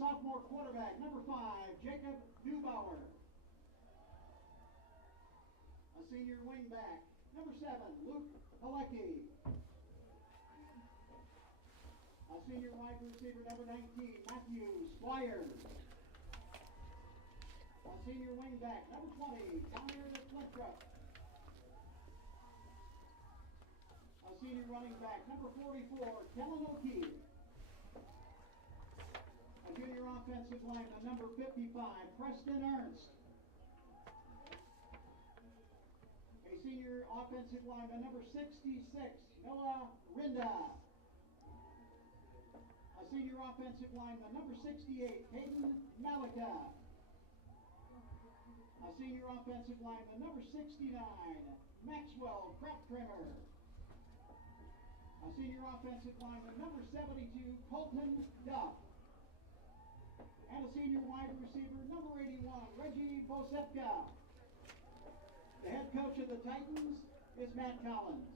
sophomore quarterback, number 5, Jacob Neubauer. A senior wingback, number 7, Luke Halecki. A senior wide receiver, number 19, Matthew Squires. A senior wingback, number 20, Connor Fletcher. A senior running back, number 44, Kellen O'Keefe. A junior offensive lineman, number 55, Preston Ernst. A senior offensive lineman, number 66, Noah Rinda. A senior offensive lineman, number 68, Hayden Malika. A senior offensive lineman, number 69, Maxwell Kraptrimmer. A senior offensive lineman, number 72, Colton Duff. And a senior wide receiver, number 81, Reggie Bosepka. The head coach of the Titans is Matt Collins.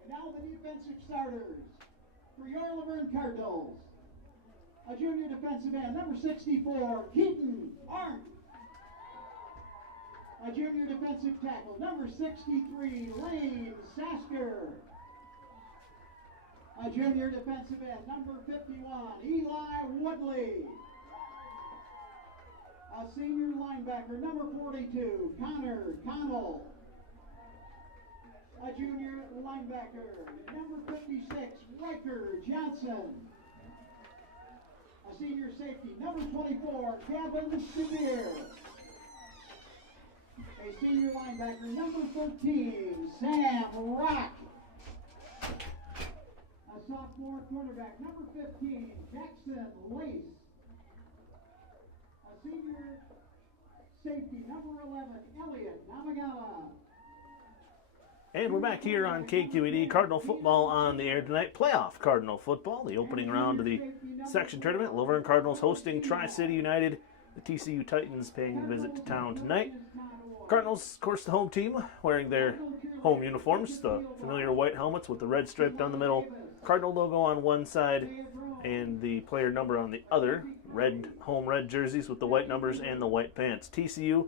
And now the defensive starters for your Luverne Cardinals. A junior defensive end, number 64, Keaton Arndt. A junior defensive tackle, number 63, Lane Sasker. A junior defensive end, number 51, Eli Woodley. A senior linebacker, number 42, Connor Connell. A junior linebacker, number 56, Riker Johnson. A senior safety, number 24, Gavin Severe. A senior linebacker, number 13, Sam Rock. A sophomore cornerback, number 15, Jackson Lace. A senior safety, number 11, Elliot Namagawa. And we're back here on KQED. Cardinal football on the air tonight. Playoff Cardinal football, the opening round of the section tournament. Luverne Cardinals hosting Tri-City United. The TCU Titans paying a visit to town tonight. Cardinals, of course, the home team, wearing their home uniforms, the familiar white helmets with the red stripe down the middle, Cardinal logo on one side, and the player number on the other. Red home red jerseys with the white numbers and the white pants. TCU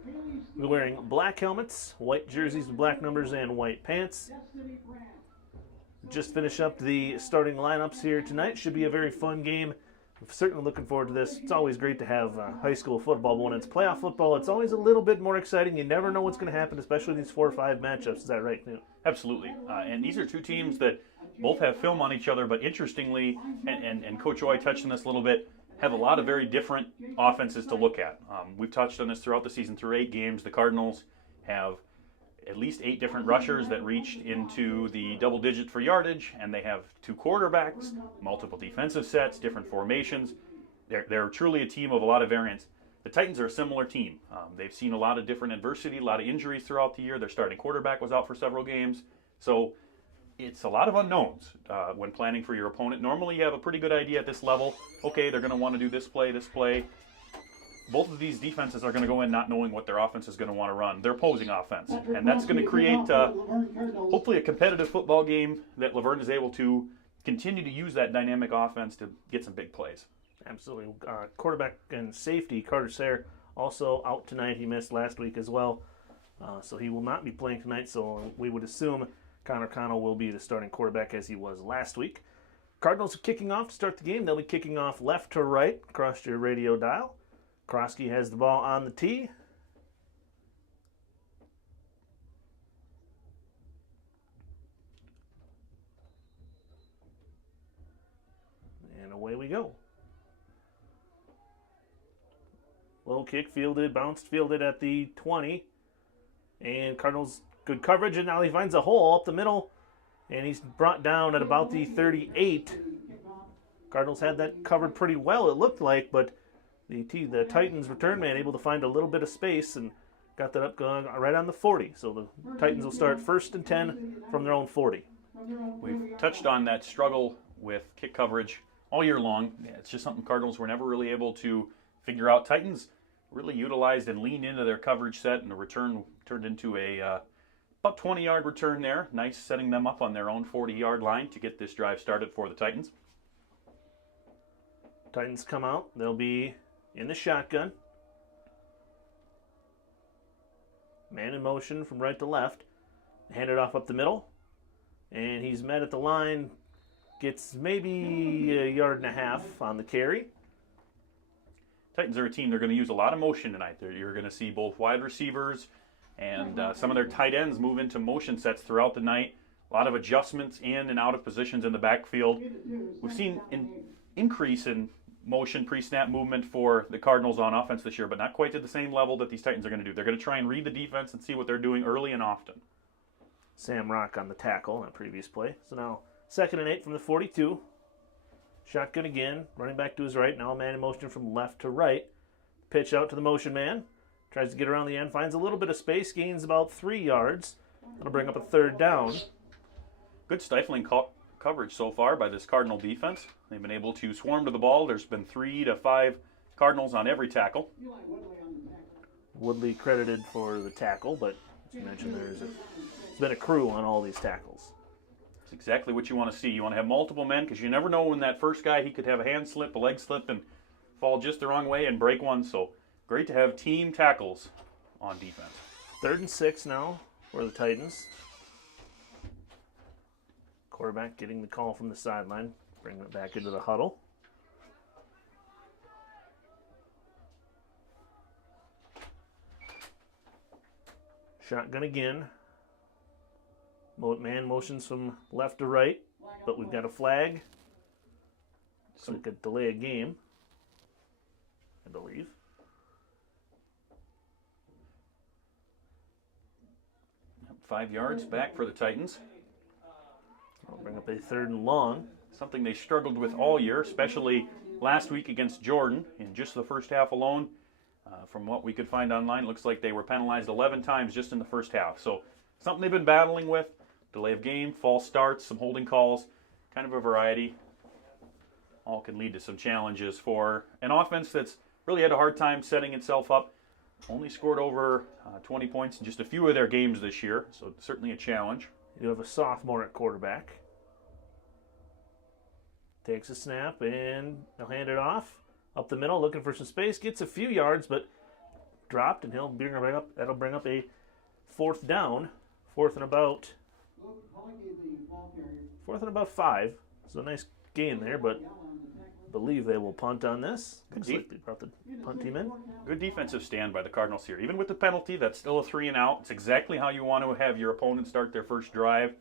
wearing black helmets, white jerseys with black numbers and white pants. Just finish up the starting lineups here tonight. Should be a very fun game. I'm certainly looking forward to this. It's always great to have high school football, but when it's playoff football, it's always a little bit more exciting. You never know what's going to happen, especially these 4 or 5 matchups. Is that right, Knut? Absolutely. And these are two teams that both have film on each other, but interestingly, and Coach Oy touched on this a little bit, have a lot of very different offenses to look at. We've touched on this throughout the season. Through 8 games, the Cardinals have at least 8 different rushers that reached into the double digit for yardage, and they have 2 quarterbacks, multiple defensive sets, different formations. They're truly a team of a lot of variance. The Titans are a similar team. They've seen a lot of different adversity, a lot of injuries throughout the year. Their starting quarterback was out for several games. So it's a lot of unknowns when planning for your opponent. Normally you have a pretty good idea at this level. Okay, they're going to want to do this play, this play. Both of these defenses are going to go in not knowing what their offense is going to want to run, their opposing offense. And that's going to create, hopefully, a competitive football game that Luverne is able to continue to use that dynamic offense to get some big plays. Absolutely. Quarterback and safety, Carter Sayre, also out tonight. He missed last week as well. So he will not be playing tonight, so we would assume Connor Connell will be the starting quarterback as he was last week. Cardinals are kicking off to start the game. They'll be kicking off left to right across your radio dial. Krosky has the ball on the tee. And away we go. Low kick fielded, bounced fielded at the 20. And Cardinals good coverage, and now he finds a hole up the middle. And he's brought down at about the 38. Cardinals had that covered pretty well, it looked like, but the Titans return man able to find a little bit of space and got that up going right on the 40. So the Titans will start 1st and 10 from their own 40. We've touched on that struggle with kick coverage all year long. It's just something Cardinals were never really able to figure out. Titans really utilized and leaned into their coverage set, and the return turned into a about 20-yard return there. Nice, setting them up on their own 40-yard line to get this drive started for the Titans. Titans come out. They'll be in the shotgun. Man in motion from right to left. Hand it off up the middle. And he's met at the line. Gets maybe a yard and a half on the carry. Titans are a team, they're going to use a lot of motion tonight. You're going to see both wide receivers and some of their tight ends move into motion sets throughout the night. A lot of adjustments in and out of positions in the backfield. We've seen an increase in motion pre-snap movement for the Cardinals on offense this year, but not quite to the same level that these Titans are going to do. They're going to try and read the defense and see what they're doing early and often. Sam Rock on the tackle on that previous play. So now 2nd and 8 from the 42. Shotgun again. Running back to his right. Now a man in motion from left to right. Pitch out to the motion man. Tries to get around the end. Finds a little bit of space. Gains about 3 yards. That'll bring up a 3rd down. Good stifling coverage so far by this Cardinal defense. They've been able to swarm to the ball. There's been 3 to 5 Cardinals on every tackle. Woodley credited for the tackle, but as you mentioned, there's been a crew on all these tackles. It's exactly what you want to see. You want to have multiple men because you never know when that first guy, he could have a hand slip, a leg slip, and fall just the wrong way and break one. So great to have team tackles on defense. 3rd and 6 now for the Titans. Quarterback getting the call from the sideline, bringing it back into the huddle. Shotgun again. Man motions from left to right, but we've got a flag. So we could delay a game, I believe. Yep, 5 yards back for the Titans. I'll bring up a 3rd and long. Something they struggled with all year, especially last week against Jordan in just the first half alone. From what we could find online, it looks like they were penalized 11 times just in the first half. So something they've been battling with. Delay of game, false starts, some holding calls, kind of a variety. All can lead to some challenges for an offense that's really had a hard time setting itself up. Only scored over 20 points in just a few of their games this year, so certainly a challenge. You have a sophomore at quarterback. Takes a snap and he'll hand it off. Up the middle, looking for some space. Gets a few yards, but dropped, and he'll bring it up. That'll bring up a 4th down. 4th and about 5. So a nice gain there, but I believe they will punt on this. Looks like they brought the punt team in. Good defensive stand by the Cardinals here. Even with the penalty, that's still a 3 and out. It's exactly how you want to have your opponent start their first drive.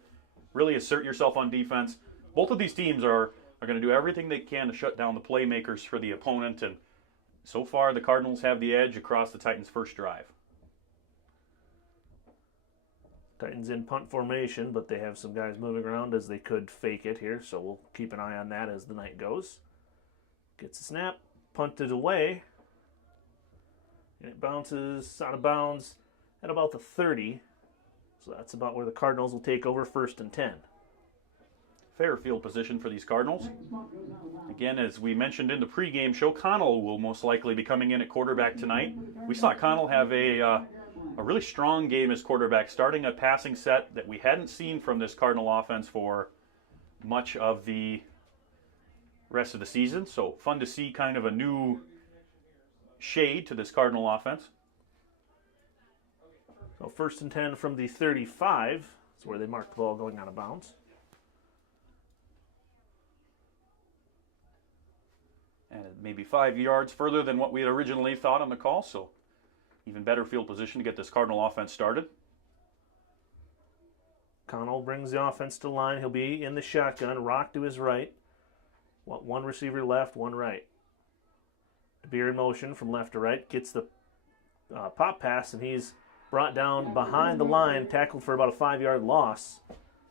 Really assert yourself on defense. Both of these teams are going to do everything they can to shut down the playmakers for the opponent, and so far the Cardinals have the edge across the Titans' first drive. Titans in punt formation, but they have some guys moving around as they could fake it here, so we'll keep an eye on that as the night goes. Gets a snap, punted away, and it bounces out of bounds at about the 30, so that's about where the Cardinals will take over 1st and 10. Fair field position for these Cardinals. Again, as we mentioned in the pregame show, Connell will most likely be coming in at quarterback tonight. We saw Connell have a really strong game as quarterback, starting a passing set that we hadn't seen from this Cardinal offense for much of the rest of the season. So fun to see kind of a new shade to this Cardinal offense. So 1st and 10 from the 35. That's where they mark the ball going out of bounds. And maybe 5 yards further than what we had originally thought on the call, so even better field position to get this Cardinal offense started. Connell brings the offense to line. He'll be in the shotgun. Rock to his right. One receiver left, one right. DeBeer in motion from left to right. Gets the pop pass, and he's brought down behind the line, tackled for about a 5-yard loss.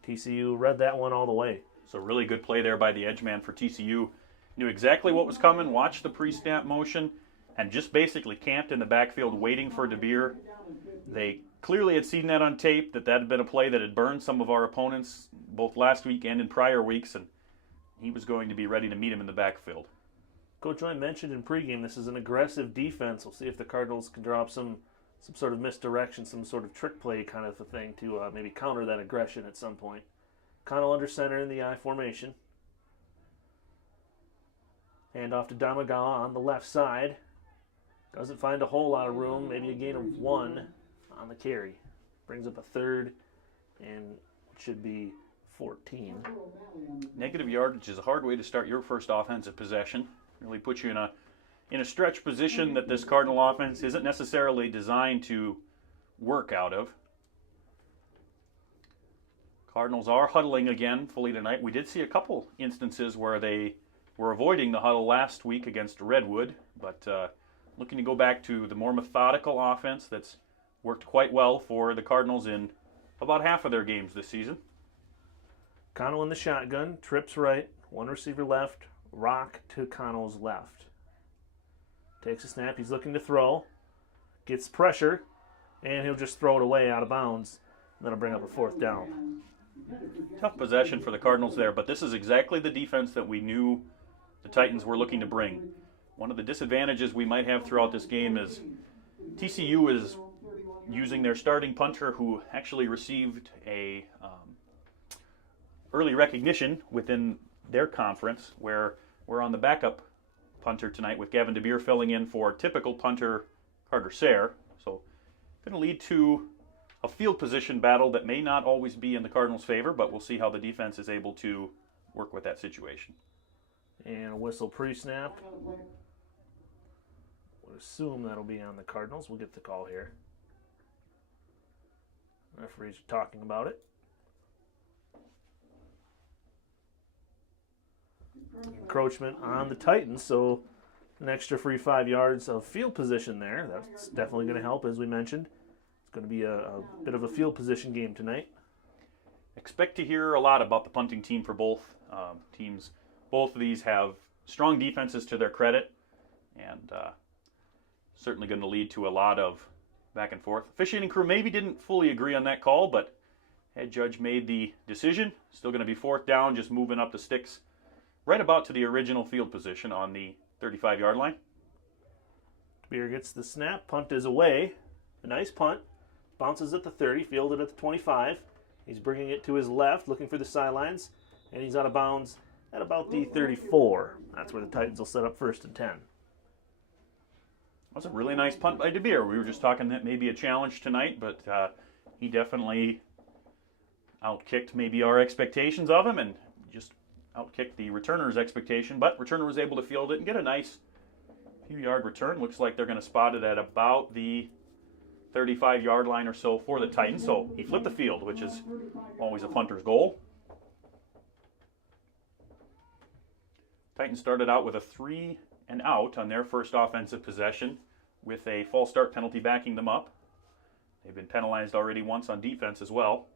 TCU read that one all the way. So really good play there by the edge man for TCU. Knew exactly what was coming, watched the pre-snap motion, and just basically camped in the backfield waiting for DeBeer. They clearly had seen that on tape, that had been a play that had burned some of our opponents both last week and in prior weeks, and he was going to be ready to meet him in the backfield. Coach Joy mentioned in pregame this is an aggressive defense. We'll see if the Cardinals can drop some sort of misdirection, some sort of trick play kind of a thing to maybe counter that aggression at some point. Connell under center in the I formation. Hand off to Damagawa on the left side. Doesn't find a whole lot of room, maybe a gain of 1 on the carry. Brings up a third, and it should be 14. Negative yardage is a hard way to start your first offensive possession. Really puts you in a stretch position that this Cardinal offense isn't necessarily designed to work out of. Cardinals are huddling again fully tonight. We did see a couple instances where they were avoiding the huddle last week against Redwood, but looking to go back to the more methodical offense that's worked quite well for the Cardinals in about half of their games this season. Connell in the shotgun, trips right, one receiver left, rock to Connell's left. Takes a snap, he's looking to throw, gets pressure, and he'll just throw it away out of bounds. And that'll bring up a 4th down. Tough possession for the Cardinals there, but this is exactly the defense that we knew the Titans were looking to bring. One of the disadvantages we might have throughout this game is TCU is using their starting punter, who actually received a early recognition within their conference, where we're on the backup punter tonight with Gavin DeBeer filling in for typical punter Carter Sayre. So going to lead to a field position battle that may not always be in the Cardinals' favor, but we'll see how the defense is able to work with that situation. And a whistle pre-snap. Would assume that'll be on the Cardinals. We'll get the call here. Referees are talking about it. Encroachment on the Titans, so an extra free 5 yards of field position there. That's definitely going to help, as we mentioned. It's going to be a bit of a field position game tonight. Expect to hear a lot about the punting team for both teams. Both of these have strong defenses to their credit, and certainly going to lead to a lot of back and forth. Officiating crew maybe didn't fully agree on that call, but head judge made the decision. Still going to be 4th down, just moving up the sticks right about to the original field position on the 35-yard line. DeBeer gets the snap. Punt is away. A nice punt. Bounces at the 30, fielded at the 25. He's bringing it to his left, looking for the sidelines, and he's out of bounds at about the 34. That's where the Titans will set up 1st and 10. That was a really nice punt by DeBeer. We were just talking that maybe a challenge tonight, but he definitely outkicked maybe our expectations of him and just outkicked the returner's expectation. But returner was able to field it and get a nice few-yard return. Looks like they're going to spot it at about the 35-yard line or so for the Titans. So he flipped the field, which is always a punter's goal. Titans started out with a 3 and out on their first offensive possession with a false start penalty backing them up. They've been penalized already once on defense as well.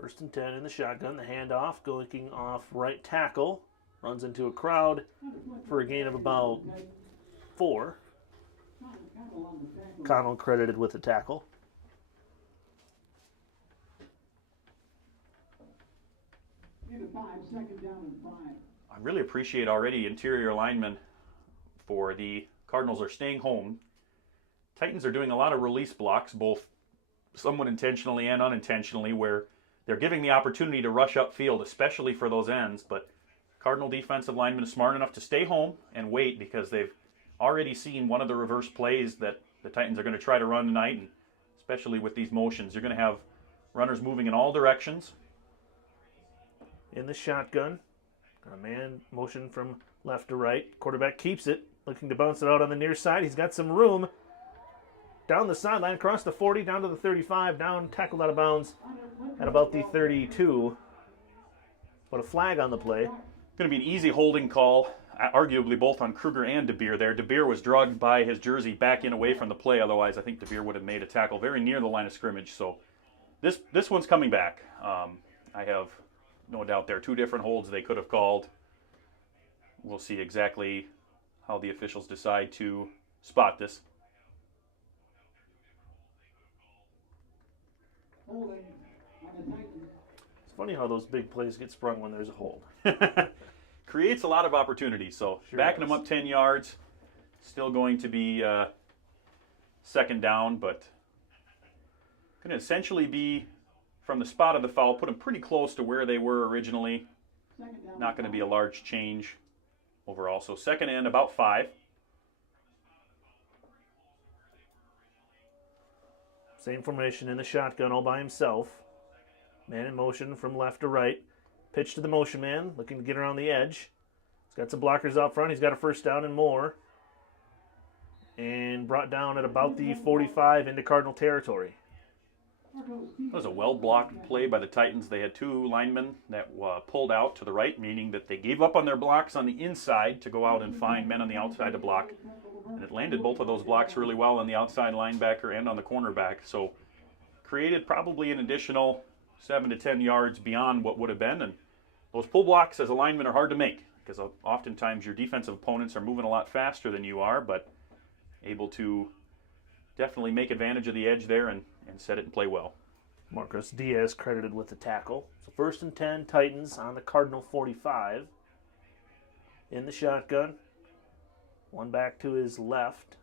1st and 10 in the shotgun. The handoff going off right tackle. Runs into a crowd for a gain of about 4. Connell credited with the tackle. I really appreciate already interior linemen for the Cardinals are staying home. Titans are doing a lot of release blocks, both somewhat intentionally and unintentionally, where they're giving the opportunity to rush upfield, especially for those ends. But Cardinal defensive linemen are smart enough to stay home and wait, because they've already seen one of the reverse plays that the Titans are going to try to run tonight, and especially with these motions. You're going to have runners moving in all directions. In the shotgun. A man motion from left to right. Quarterback keeps it, looking to bounce it out on the near side. He's got some room. Down the sideline, across the 40, down to the 35, down, tackled out of bounds at about the 32. But a flag on the play. Going to be an easy holding call, arguably both on Kruger and DeBeer there. DeBeer was drugged by his jersey back in away from the play. Otherwise, I think DeBeer would have made a tackle very near the line of scrimmage. So this one's coming back. I have no doubt there are 2 different holds they could have called. We'll see exactly how the officials decide to spot this. It's funny how those big plays get sprung when there's a hold. Creates a lot of opportunity. So Sure backing does. them up 10 yards, still going to be 2nd down, but going to essentially be from the spot of the foul, put them pretty close to where they were originally. Not going to be a large change. overall. So second and about 5. Same formation in the shotgun all by himself. Man in motion from left to right. Pitch to the motion man, looking to get around the edge. He's got some blockers out front. He's got a first down and more. And brought down at about the 45 into Cardinal territory. That was a well-blocked play by the Titans. They had 2 linemen that pulled out to the right, meaning that they gave up on their blocks on the inside to go out and find men on the outside to block. And it landed both of those blocks really well on the outside linebacker and on the cornerback. So created probably an additional 7 to 10 yards beyond what would have been. And those pull blocks as a lineman are hard to make because oftentimes your defensive opponents are moving a lot faster than you are, but able to definitely make advantage of the edge there and set it and play well. Marcos Diaz credited with the tackle. So first and 10, Titans on the Cardinal 45. In the shotgun. One back to his left.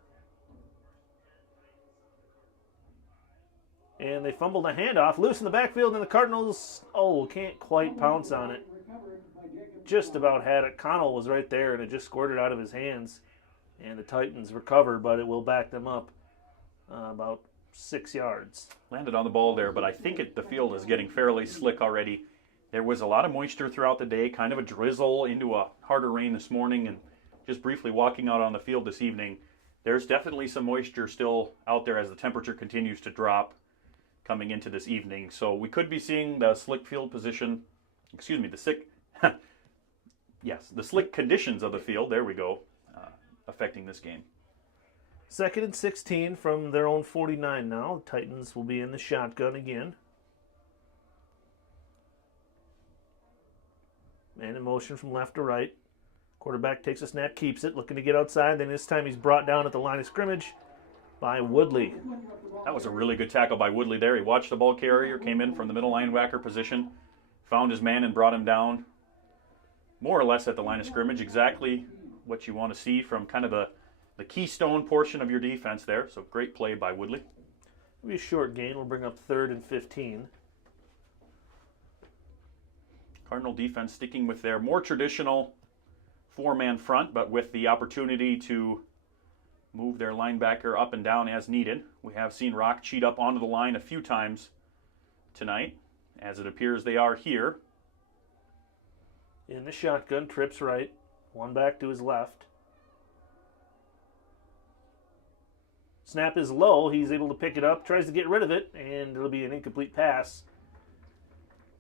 And they fumbled a handoff. Loose in the backfield, and the Cardinals, can't quite pounce on it. Just about had it. Connell was right there, and it just squirted out of his hands. And the Titans recover, but it will back them up about 6 yards. Landed on the ball there, but I think the field is getting fairly slick already. There was a lot of moisture throughout the day, kind of a drizzle into a harder rain this morning, and just briefly walking out on the field this evening, there's definitely some moisture still out there as the temperature continues to drop coming into this evening. So we could be seeing the slick field position, the slick conditions of the field, there we go, affecting this game. Second and 16 from their own 49 now. The Titans will be in the shotgun again. Man in motion from left to right. Quarterback takes a snap, keeps it, looking to get outside. Then this time he's brought down at the line of scrimmage by Woodley. That was a really good tackle by Woodley there. He watched the ball carrier, came in from the middle linebacker position, found his man and brought him down more or less at the line of scrimmage. Exactly what you want to see from kind of the keystone portion of your defense there. So great play by Woodley. It'll be a short gain. We'll bring up third and 15. Cardinal defense sticking with their more traditional 4-man front, but with the opportunity to move their linebacker up and down as needed. We have seen Rock cheat up onto the line a few times tonight, as it appears they are here. In the shotgun, trips right, one back to his left. Snap is low. He's able to pick it up, tries to get rid of it, and it'll be an incomplete pass.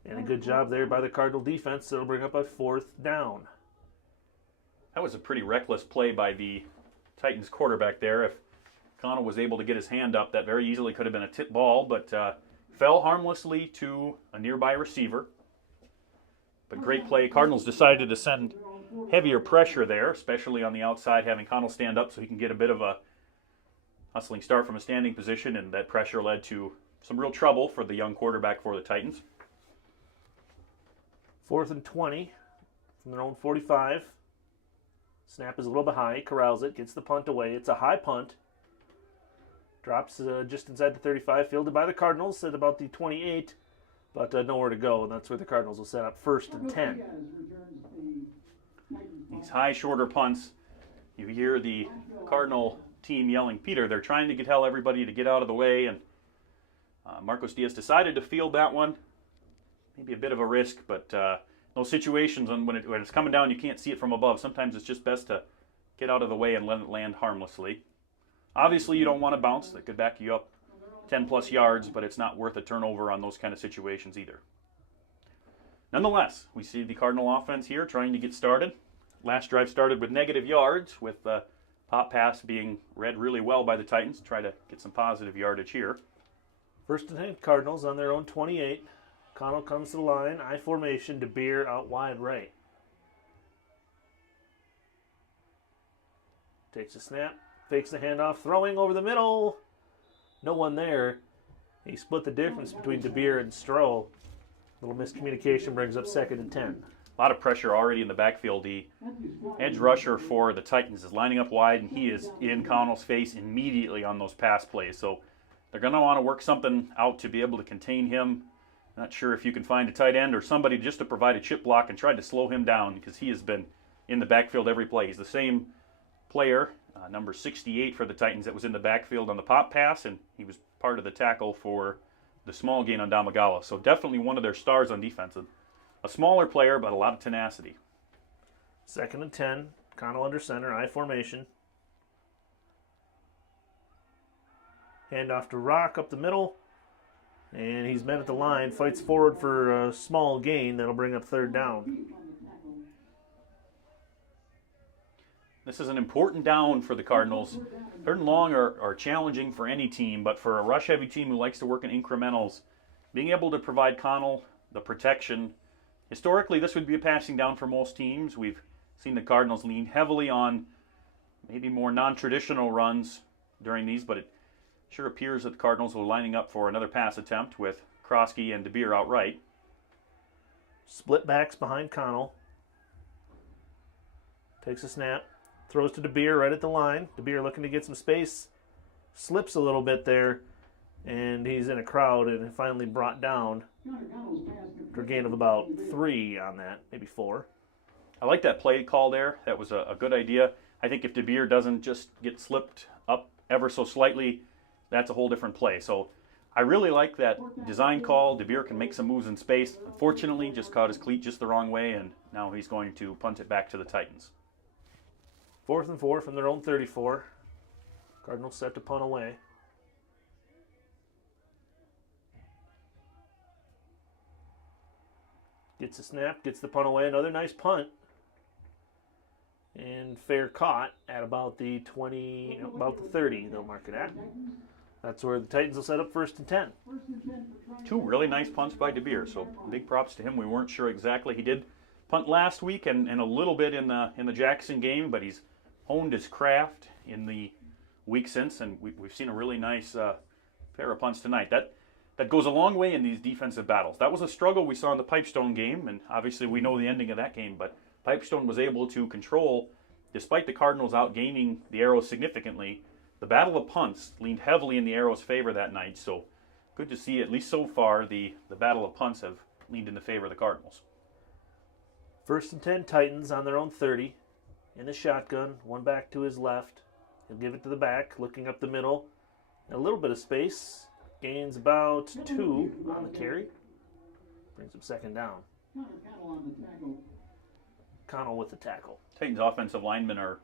And a good job there by the Cardinal defense. It'll bring up a 4th down. That was a pretty reckless play by the Titans quarterback there. If Connell was able to get his hand up, that very easily could have been a tip ball, but fell harmlessly to a nearby receiver. But great play. Cardinals decided to send heavier pressure there, especially on the outside, having Connell stand up so he can get a bit of a hustling start from a standing position, and that pressure led to some real trouble for the young quarterback for the Titans. 4th and 20 from their own 45. Snap is a little bit high. Corrals it, gets the punt away. It's a high punt. Drops just inside the 35, fielded by the Cardinals at about the 28, but nowhere to go. And that's where the Cardinals will set up 1st and 10. These high, shorter punts, you hear the Cardinal team yelling, Peter, they're trying to tell everybody to get out of the way, and Marcos Diaz decided to field that one. Maybe a bit of a risk, but those situations when it's coming down, you can't see it from above. Sometimes it's just best to get out of the way and let it land harmlessly. Obviously, you don't want to bounce. That could back you up 10-plus yards, but it's not worth a turnover on those kind of situations either. Nonetheless, we see the Cardinal offense here trying to get started. Last drive started with negative yards, with the pop pass being read really well by the Titans. Try to get some positive yardage here. 1st and 10, Cardinals on their own 28. Connell comes to the line, I formation, DeBeer out wide right. Takes a snap, fakes the handoff, throwing over the middle. No one there. He split the difference between DeBeer and Stroh. Little miscommunication brings up 2nd and 10. A lot of pressure already in the backfield. The edge rusher for the Titans is lining up wide, and he is in Connell's face immediately on those pass plays. So they're going to want to work something out to be able to contain him. Not sure if you can find a tight end or somebody just to provide a chip block and try to slow him down, because he has been in the backfield every play. He's the same player, number 68 for the Titans, that was in the backfield on the pop pass, and he was part of the tackle for the small gain on Damagawa. So definitely one of their stars on defense. A smaller player, but a lot of tenacity. 2nd and 10. Connell under center, I formation. Handoff to Rock up the middle. And he's met at the line, fights forward for a small gain that'll bring up 3rd down. This is an important down for the Cardinals. 3rd and long are challenging for any team, but for a rush-heavy team who likes to work in incrementals, being able to provide Connell the protection. Historically, this would be a passing down for most teams. We've seen the Cardinals lean heavily on maybe more non-traditional runs during these, but it sure appears that the Cardinals are lining up for another pass attempt with Krosky and DeBeer outright. Split backs behind Connell. Takes a snap. Throws to DeBeer right at the line. DeBeer looking to get some space. Slips a little bit there. And he's in a crowd and finally brought down for a gain of about 3 on that, maybe 4. I like that play call there. That was a good idea. I think if DeBeer doesn't just get slipped up ever so slightly, that's a whole different play. So I really like that design call. DeBeer can make some moves in space. Unfortunately, just caught his cleat just the wrong way, and now he's going to punt it back to the Titans. 4th and 4 from their own 34. Cardinals set to punt away. Gets a snap, gets the punt away. Another nice punt. And fair caught at about the 20, about the 30 they'll mark it at. That's where the Titans will set up 1st and 10. 2 really nice punts by DeBeer, so big props to him. We weren't sure exactly. He did punt last week and a little bit in the Jackson game, but he's honed his craft in the week since, and we've seen a really nice pair of punts tonight. That goes a long way in these defensive battles. That was a struggle we saw in the Pipestone game, and obviously we know the ending of that game, but Pipestone was able to control, despite the Cardinals outgaining the Arrows significantly. The battle of punts leaned heavily in the Arrows' favor that night, so good to see, at least so far, the battle of punts have leaned in the favor of the Cardinals. 1st and 10 Titans on their own 30. In the shotgun, one back to his left. He'll give it to the back, looking up the middle. A little bit of space. Gains about 2 on the carry. Brings him 2nd down. Connell with the tackle. Titans offensive linemen are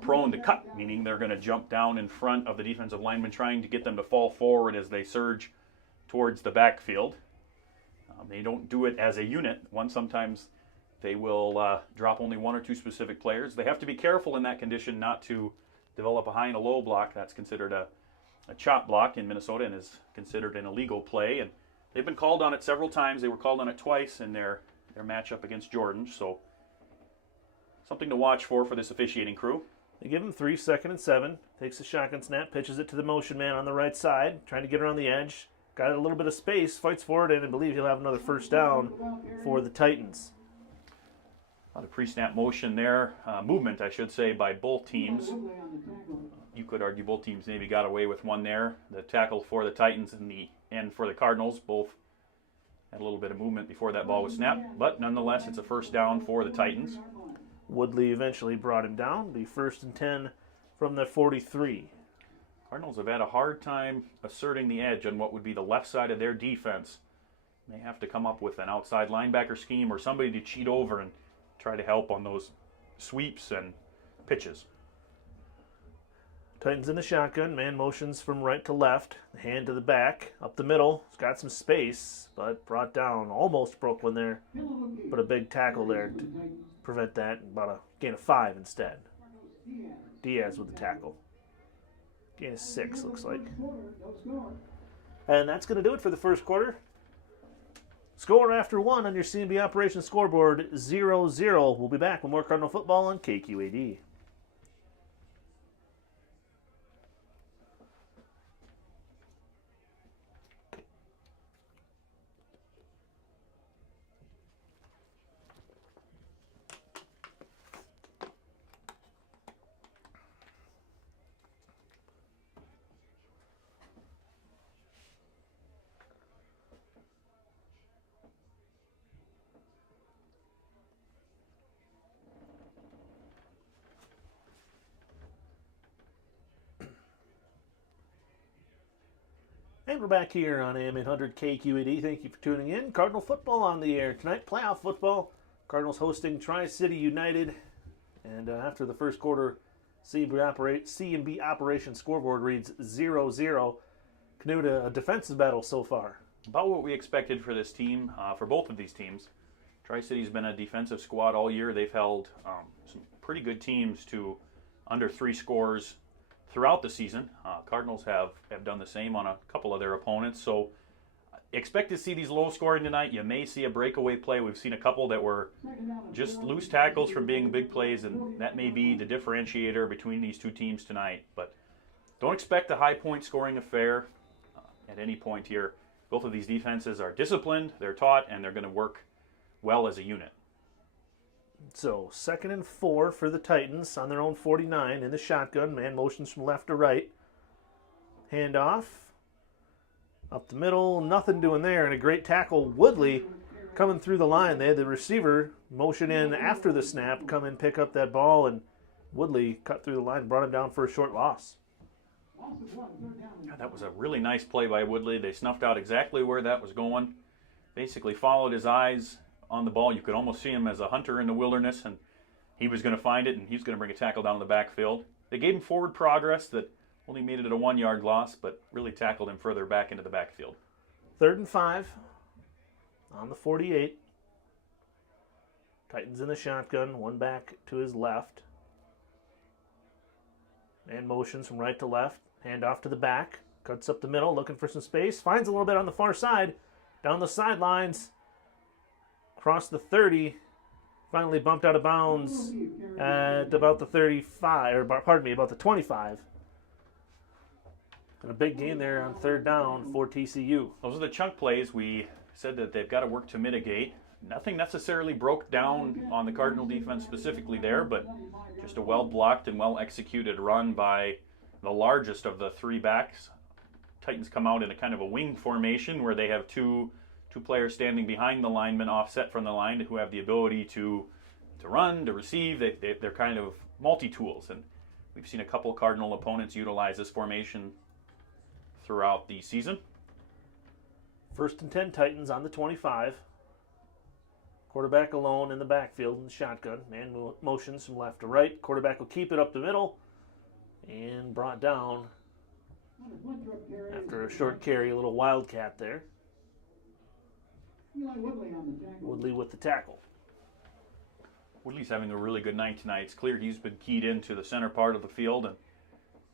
prone to cut, meaning they're going to jump down in front of the defensive linemen, trying to get them to fall forward as they surge towards the backfield. They don't do it as a unit. Sometimes they will drop only 1 or 2 specific players. They have to be careful in that condition not to develop a high and a low block. That's considered a chop block in Minnesota and is considered an illegal play. And they've been called on it several times. They were called on it twice in their matchup against Jordan. So something to watch for this officiating crew. They give him 3, 2nd and 7. Takes a shotgun snap, pitches it to the motion man on the right side, trying to get around the edge. Got a little bit of space, fights forward, and I believe he'll have another 1st down for the Titans. A lot of pre-snap motion there, movement, I should say, by both teams. You could argue both teams maybe got away with one there. The tackle for the Titans and the end for the Cardinals both had a little bit of movement before that ball was snapped, but nonetheless, it's a 1st down for the Titans. Woodley eventually brought him down. The 1st and 10 from the 43. Cardinals have had a hard time asserting the edge on what would be the left side of their defense. They have to come up with an outside linebacker scheme or somebody to cheat over and try to help on those sweeps and pitches. Titans in the shotgun. Man motions from right to left. Hand to the back. Up the middle. He's got some space, but brought down. Almost broke one there. But a big tackle there to prevent that. About a gain of 5 instead. Diaz with the tackle. Gain of 6, looks like. And that's going to do it for the 1st quarter. Score after 1 on your CNB Operations scoreboard, 0-0. We'll be back with more Cardinal football on KQAD. And we're back here on AM 800 KQED. Thank you for tuning in. Cardinal football on the air tonight. Playoff football. Cardinals hosting Tri-City United. And after the first quarter, C&B operation scoreboard reads 0-0. Knut, a defensive battle so far. About what we expected for this team, for both of these teams. Tri-City's been a defensive squad all year. They've held some pretty good teams to under 3 scores throughout the season. Cardinals have done the same on a couple of their opponents. So expect to see these low scoring tonight. You may see a breakaway play. We've seen a couple that were just loose tackles from being big plays, and that may be the differentiator between these two teams tonight. But don't expect a high point scoring affair at any point here. Both of these defenses are disciplined, they're taught, and they're going to work well as a unit. So 2nd and 4 for the Titans on their own 49 in the shotgun. Man motions from left to right. Handoff. Up the middle, nothing doing there, and a great tackle. Woodley coming through the line. They had the receiver motion in after the snap, come and pick up that ball, and Woodley cut through the line, brought him down for a short loss. Yeah, that was a really nice play by Woodley. They snuffed out exactly where that was going. Basically followed his eyes on the ball. You could almost see him as a hunter in the wilderness, and he was going to find it, and he was going to bring a tackle down the backfield. They gave him forward progress that only made it a 1-yard loss, but really tackled him further back into the backfield. 3rd and 5 on the 48. Titans in the shotgun, one back to his left. And motions from right to left. Hand off to the back. Cuts up the middle, looking for some space. Finds a little bit on the far side. Down the sidelines. Across the 30. Finally bumped out of bounds at about the 35, or pardon me, about the 25. And a big gain there on 3rd down for TCU. Those are the chunk plays we said that they've got to work to mitigate. Nothing necessarily broke down on the Cardinal defense specifically there, but just a well-blocked and well-executed run by the largest of the 3 backs. Titans come out in a kind of a wing formation where they have two players standing behind the linemen, offset from the line, who have the ability to run, to receive. They're kind of multi-tools, and we've seen a couple Cardinal opponents utilize this formation throughout the season. 1st and 10 Titans on the 25. Quarterback alone in the backfield in the shotgun. Man motions from left to right. Quarterback will keep it up the middle and brought down after a short carry, a little wildcat there. Woodley with the tackle. Woodley's having a really good night tonight. It's clear he's been keyed into the center part of the field, and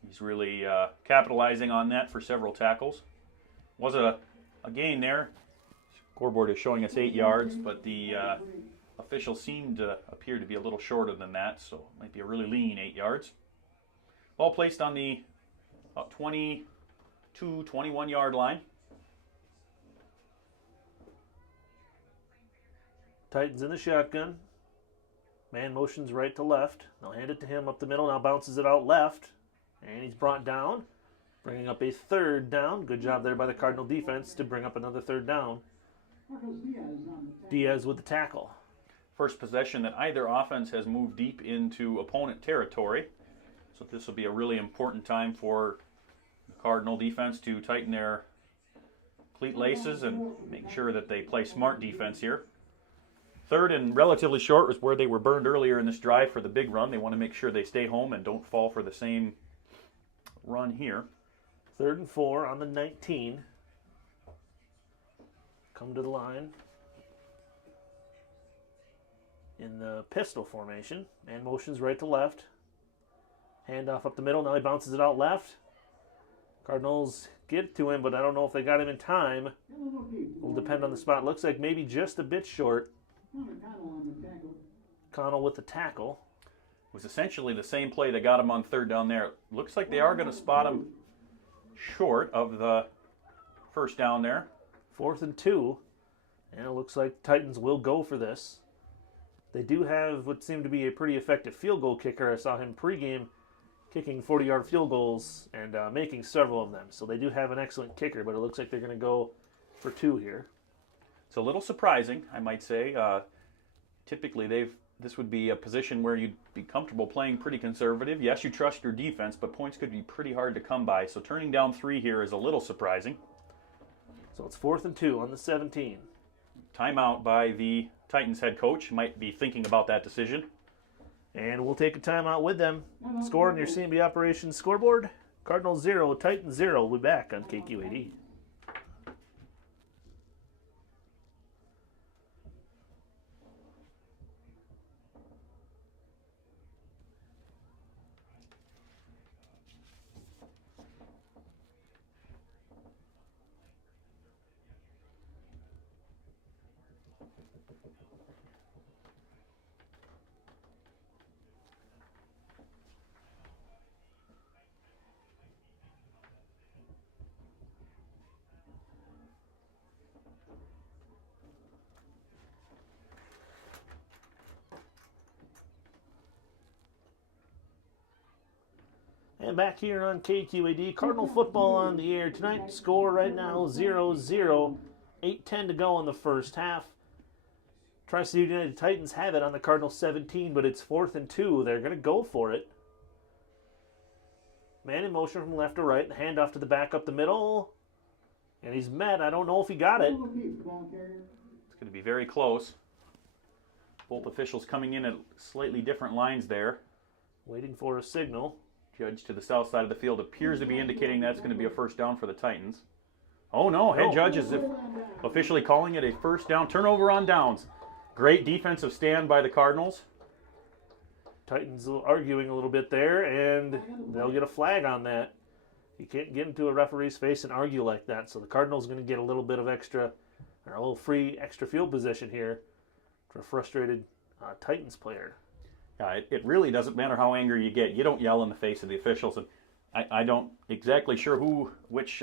he's really capitalizing on that for several tackles. Was a gain there. Scoreboard is showing us 8 yards, but the officials seem to appear to be a little shorter than that, so it might be a really lean 8 yards. Ball placed on the 22, 21-yard line. Titans in the shotgun. Man motions right to left. They'll hand it to him up the middle. Now bounces it out left. And he's brought down, bringing up a 3rd down. Good job there by the Cardinal defense to bring up another 3rd down. Diaz with the tackle. First possession that either offense has moved deep into opponent territory. So this will be a really important time for the Cardinal defense to tighten their cleat laces and make sure that they play smart defense here. 3rd and relatively short was where they were burned earlier in this drive for the big run. They want to make sure they stay home and don't fall for the same run here. 3rd and 4 on the 19. Come to the line in the pistol formation. Man motions right to left. Hand off up the middle. Now he bounces it out left. Cardinals get to him, but I don't know if they got him in time. Will depend on the spot. Looks like maybe just a bit short. Connell with the tackle. It was essentially the same play that got him on 3rd down there. Looks like they are going to spot him short of the 1st down there. 4th and 2. And it looks like Titans will go for this. They do have what seemed to be a pretty effective field goal kicker. I saw him pregame kicking 40-yard field goals and making several of them. So they do have an excellent kicker, but it looks like they're going to go for 2 here. It's a little surprising, I might say. Typically, this would be a position where you'd be comfortable playing pretty conservative. Yes, you trust your defense, but points could be pretty hard to come by. So turning down 3 here is a little surprising. So it's 4th and 2 on the 17. Timeout by the Titans head coach. Might be thinking about that decision. And we'll take a timeout with them. Score on your CMB Operations scoreboard. Cardinals 0, Titans 0. We'll be back on KQAD. And back here on KQAD, Cardinal football on the air tonight. Score right now 0-0. 8:10 to go in the first half. Tri-City United Titans have it on the Cardinals 17, but it's 4th and 2. They're going to go for it. Man in motion from left to right. The handoff to the back up the middle. And he's met. I don't know if he got it. It's going to be very close. Both officials coming in at slightly different lines there. Waiting for a signal. Judge to the south side of the field appears to be indicating that's going to be a first down for the Titans. Oh no, head judge is officially calling it a first down. Turnover on downs. Great defensive stand by the Cardinals. Titans arguing a little bit there, and they'll get a flag on that. You can't get into a referee's face and argue like that, so the Cardinals going to get a little bit of extra, or a little free extra field position here for a frustrated Titans player. Yeah, it really doesn't matter how angry you get. You don't yell in the face of the officials. And I don't exactly sure which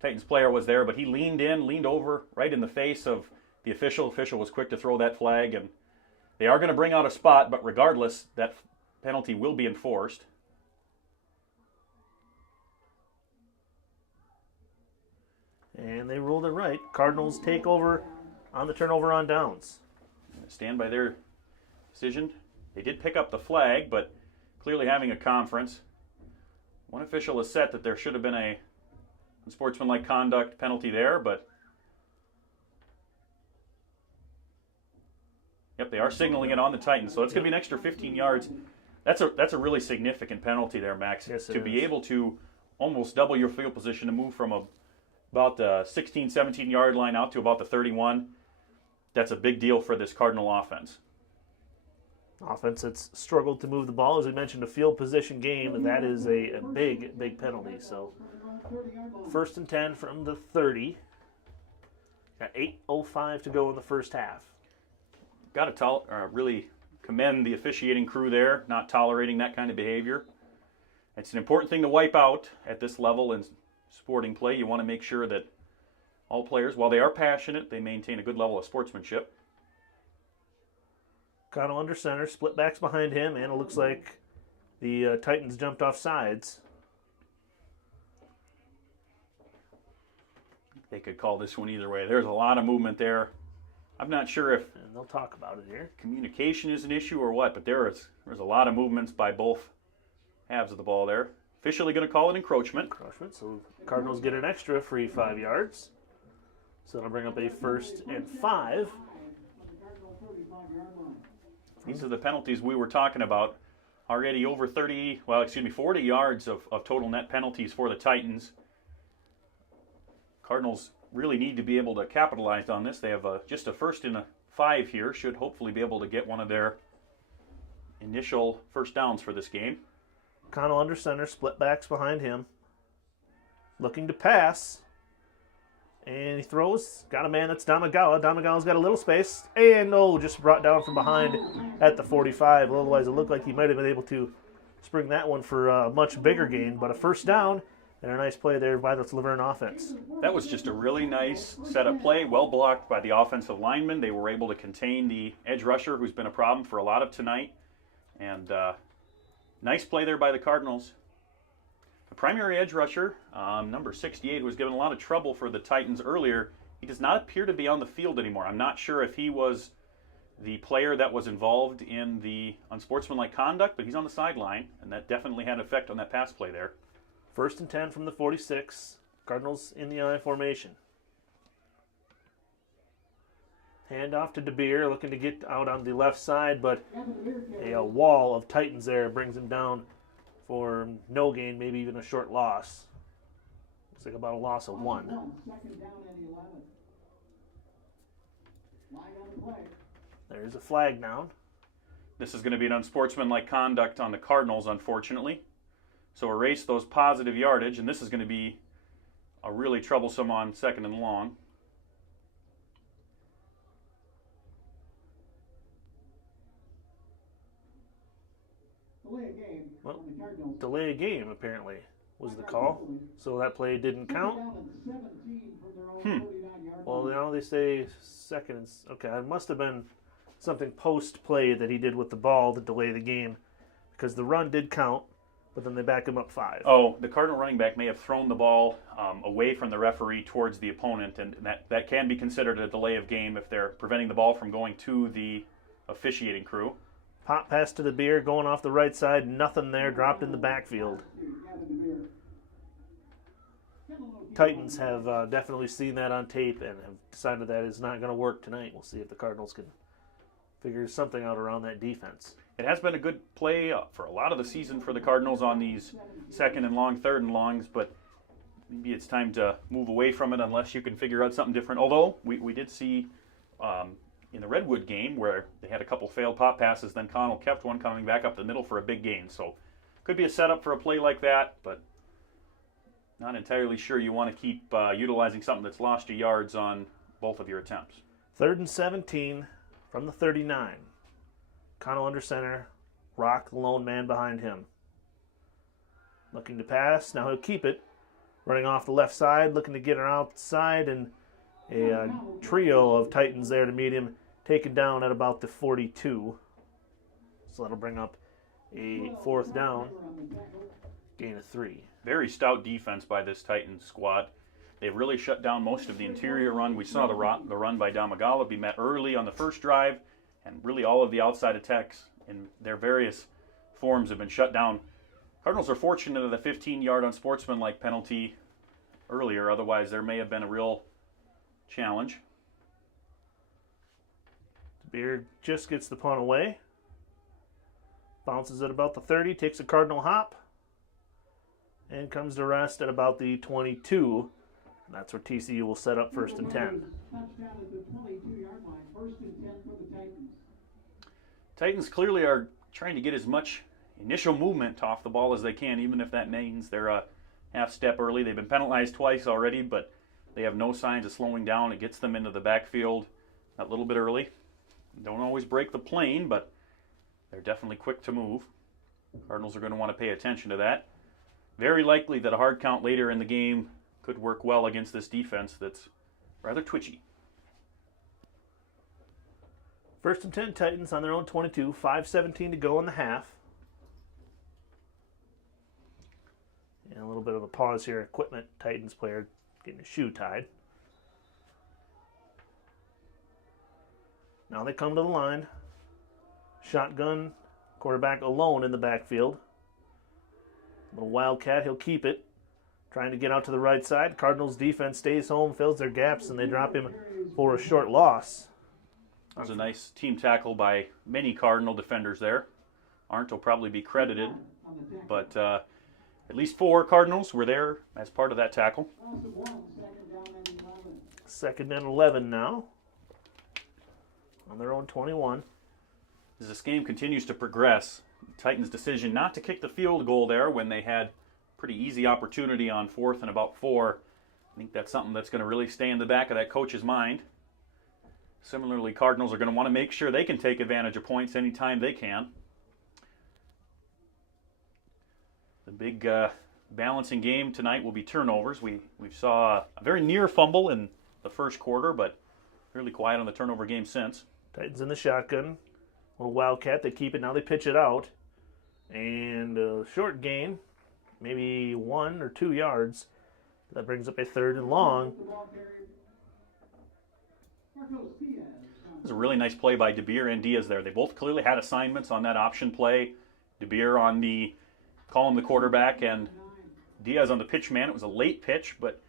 Titans player was there, but he leaned over right in the face of the official. Official was quick to throw that flag, and they are going to bring out a spot, but regardless, that penalty will be enforced. And they ruled it right. Cardinals take over on the turnover on downs. Stand by their decision. They did pick up the flag, but clearly having a conference. One official has said that there should have been a unsportsmanlike conduct penalty there, but yep, they are signaling it on the Titans. So it's going to be an extra 15 yards. That's a really significant penalty there, Max. Yes, to be able to almost double your field position to move from about the 16, 17-yard line out to about the 31. That's a big deal for this Cardinal offense. Offense that's struggled to move the ball. As we mentioned, a field position game, that is a big, big penalty. So 1st and 10 from the 30. Got 8:05 to go in the first half. Got to really commend the officiating crew there, not tolerating that kind of behavior. It's an important thing to wipe out at this level in sporting play. You want to make sure that all players, while they are passionate, they maintain a good level of sportsmanship. Cano under center, split backs behind him, and it looks like the Titans jumped off sides. They could call this one either way. There's a lot of movement there. I'm not sure if and they'll talk about it here. Communication is an issue or what, but there's a lot of movements by both halves of the ball there. Officially going to call it encroachment. So Cardinals get an extra free 5 yards. So that'll bring up a 1st and 5. These are the penalties we were talking about. Already over 40 yards of total net penalties for the Titans. Cardinals really need to be able to capitalize on this. They have just a 1st and 5 here. Should hopefully be able to get one of their initial first downs for this game. Cano under center, split backs behind him. Looking to pass. And he throws. Got a man, that's Damagawa. Damagawa's got a little space. And just brought down from behind at the 45. Otherwise, it looked like he might have been able to spring that one for a much bigger gain. But a first down and a nice play there by the Luverne offense. That was just a really nice setup play. Well blocked by the offensive linemen. They were able to contain the edge rusher, who's been a problem for a lot of tonight. And nice play there by the Cardinals. The primary edge rusher, number 68, who was given a lot of trouble for the Titans earlier, he does not appear to be on the field anymore. I'm not sure if he was the player that was involved in the unsportsmanlike conduct, but he's on the sideline, and that definitely had an effect on that pass play there. 1st and 10 from the 46. Cardinals in the I formation. Hand off to DeBeer, looking to get out on the left side, but a wall of Titans there brings him down for no gain, maybe even a short loss. Looks like about a loss of 1. Second down and 11. Flag on the play. There's a flag down. This is going to be an unsportsmanlike conduct on the Cardinals, unfortunately. So erase those positive yardage, and this is going to be a really troublesome on 2nd and long. Delay a game. Well, on the Cardinals. delay a game, apparently, was the call. So that play didn't count. Down and 17 from their own 49-yard Well, line. now they say second. Okay, it must have been something post-play that he did with the ball to delay the game, because the run did count, but then they back him up 5. Oh, the Cardinal running back may have thrown the ball away from the referee towards the opponent, and that can be considered a delay of game if they're preventing the ball from going to the officiating crew. Pop pass to DeBeer, going off the right side, nothing there, dropped in the backfield. Titans have definitely seen that on tape and have decided that is not going to work tonight. We'll see if the Cardinals can figure something out around that defense. It has been a good play for a lot of the season for the Cardinals on these 2nd and long, 3rd and longs, but maybe it's time to move away from it unless you can figure out something different. Although we did see in the Redwood game where they had a couple failed pop passes, then Connell kept one coming back up the middle for a big gain. So could be a setup for a play like that, but not entirely sure you want to keep utilizing something that's lost you yards on both of your attempts. 3rd and 17 from the 39. Connell under center. Rock, the lone man behind him. Looking to pass. Now he'll keep it. Running off the left side, looking to get her outside, and a trio of Titans there to meet him. Taken down at about the 42. So that'll bring up a 4th down. Gain of 3. Very stout defense by this Titans squad. They've really shut down most of the interior run. We saw the run by Damagala be met early on the first drive, and really all of the outside attacks in their various forms have been shut down. Cardinals are fortunate of the 15-yard unsportsmanlike penalty earlier. Otherwise, there may have been a real challenge. Beard just gets the punt away. Bounces at about the 30, takes a Cardinal hop, and comes to rest at about the 22. That's where TCU will set up 1st and 10. Touchdown at the 22-yard line. 1st and 10 for the Titans. Titans clearly are trying to get as much initial movement off the ball as they can, even if that means they're a half step early. They've been penalized twice already, but they have no signs of slowing down. It gets them into the backfield a little bit early. Don't always break the plane, but they're definitely quick to move. Cardinals are going to want to pay attention to that. Very likely that a hard count later in the game could work well against this defense that's rather twitchy. 1st and 10 Titans on their own 22. 5:17 to go in the half. And a little bit of a pause here. Equipment Titans player getting his shoe tied. Now they come to the line. Shotgun, quarterback alone in the backfield. Little wildcat, he'll keep it. Trying to get out to the right side. Cardinals defense stays home, fills their gaps, and they drop him for a short loss. That was a nice team tackle by many Cardinal defenders there. Arndt will probably be credited, but at least 4 Cardinals were there as part of that tackle. 2nd and 11 now. On their own 21. As this game continues to progress, Titans' decision not to kick the field goal there when they had pretty easy opportunity on 4th and about 4. I think that's something that's going to really stay in the back of that coach's mind. Similarly, Cardinals are going to want to make sure they can take advantage of points anytime they can. The big balancing game tonight will be turnovers. We saw a very near fumble in the first quarter, but really quiet on the turnover game since. Titans in the shotgun. Little wildcat, they keep it, now they pitch it out. And a short gain, maybe 1 or 2 yards. That brings up a 3rd and long. This is a really nice play by DeBeer and Diaz there. They both clearly had assignments on that option play. DeBeer on the calling the quarterback and Diaz on the pitch man. It was a late pitch, but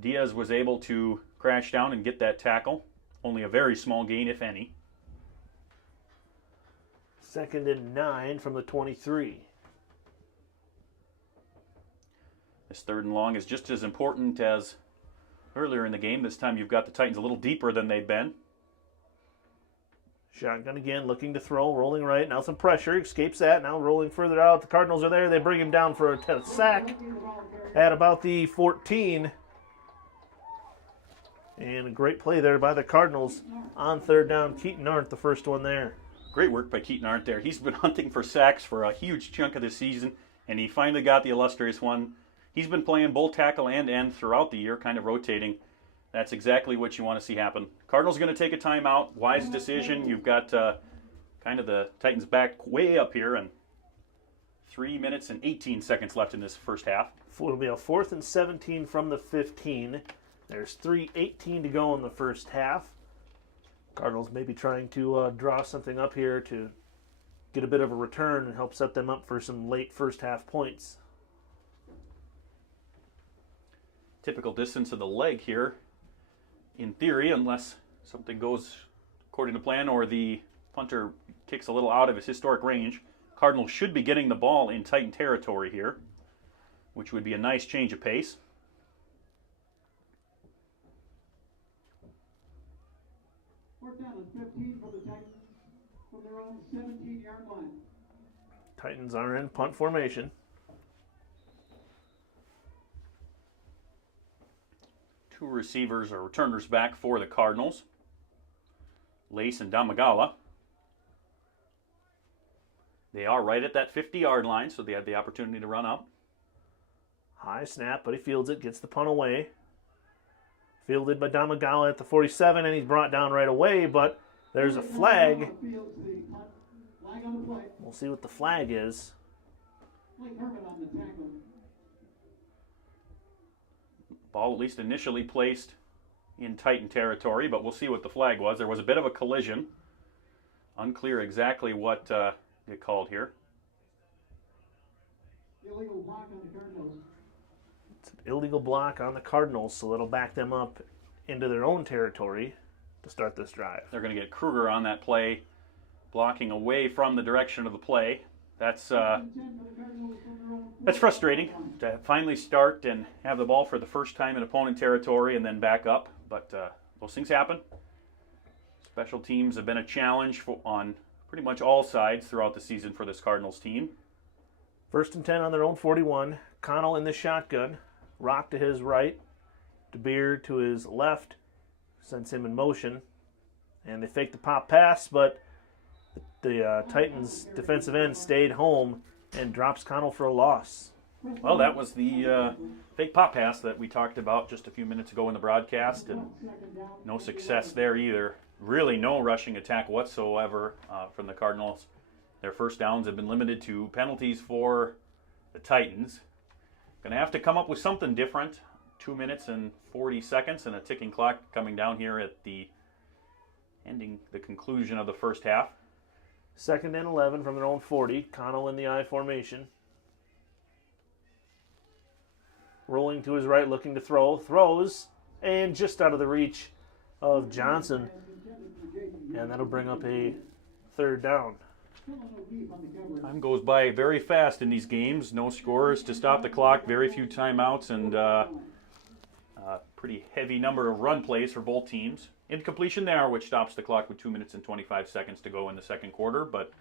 Diaz was able to crash down and get that tackle. only a very small gain, if any. 2nd and 9 from the 23. This 3rd and long is just as important as earlier in the game. This time you've got the Titans a little deeper than they've been. Shotgun again, looking to throw, rolling right. Now some pressure, escapes that. Now rolling further out. The Cardinals are there. They bring him down for a sack at about the 14. And a great play there by the Cardinals on 3rd down. Keaton Arndt, the first one there. Great work by Keaton Arndt there. He's been hunting for sacks for a huge chunk of the season, and he finally got the illustrious one. He's been playing both tackle and end throughout the year, kind of rotating. That's exactly what you want to see happen. Cardinals going to take a timeout. Wise decision. You've got kind of the Titans back way up here, and 3 minutes and 18 seconds left in this first half. It'll be a 4th and 17 from the 15. There's 3:18 to go in the first half. Cardinals may be trying to draw something up here to get a bit of a return and help set them up for some late first half points. Typical distance of the leg here, in theory, unless something goes according to plan or the punter kicks a little out of his historic range. Cardinals should be getting the ball in Titan territory here, which would be a nice change of pace. Fourth down and 15 for the Titans from their own 17-yard line. Titans are in punt formation. Two receivers or returners back for the Cardinals, Lace and Damagala. They are right at that 50-yard line, so they have the opportunity to run up. High snap, but he fields it, gets the punt away. Fielded by Damagala at the 47, and he's brought down right away, but there's a flag. We'll see what the flag is. Ball at least initially placed in Titan territory, but we'll see what the flag was. There was a bit of a collision. Unclear exactly what it called here. Illegal block on the Cardinals. It's an illegal block on the Cardinals, so it'll back them up into their own territory to start this drive. They're going to get Kruger on that play, blocking away from the direction of the play. That's frustrating to finally start and have the ball for the first time in opponent territory and then back up. But those things happen. Special teams have been a challenge on pretty much all sides throughout the season for this Cardinals team. 1st and 10 on their own 41. Connell in the shotgun. Rock to his right. DeBeer to his left. Sends him in motion. And they fake the pop pass, but the Titans defensive end stayed home and drops Connell for a loss. Well, that was the fake pop pass that we talked about just a few minutes ago in the broadcast, and no success there either. Really no rushing attack whatsoever from the Cardinals. Their first downs have been limited to penalties for the Titans. Going to have to come up with something different. 2 minutes and 40 seconds and a ticking clock coming down here at the conclusion of the first half. 2nd and 11 from their own 40. Connell in the I formation. Rolling to his right, looking to throw. Throws, and just out of the reach of Johnson. And that'll bring up a 3rd down. Time goes by very fast in these games. No scores to stop the clock. Very few timeouts and a pretty heavy number of run plays for both teams. Incompletion there, which stops the clock with 2 minutes and 25 seconds to go in the second quarter. But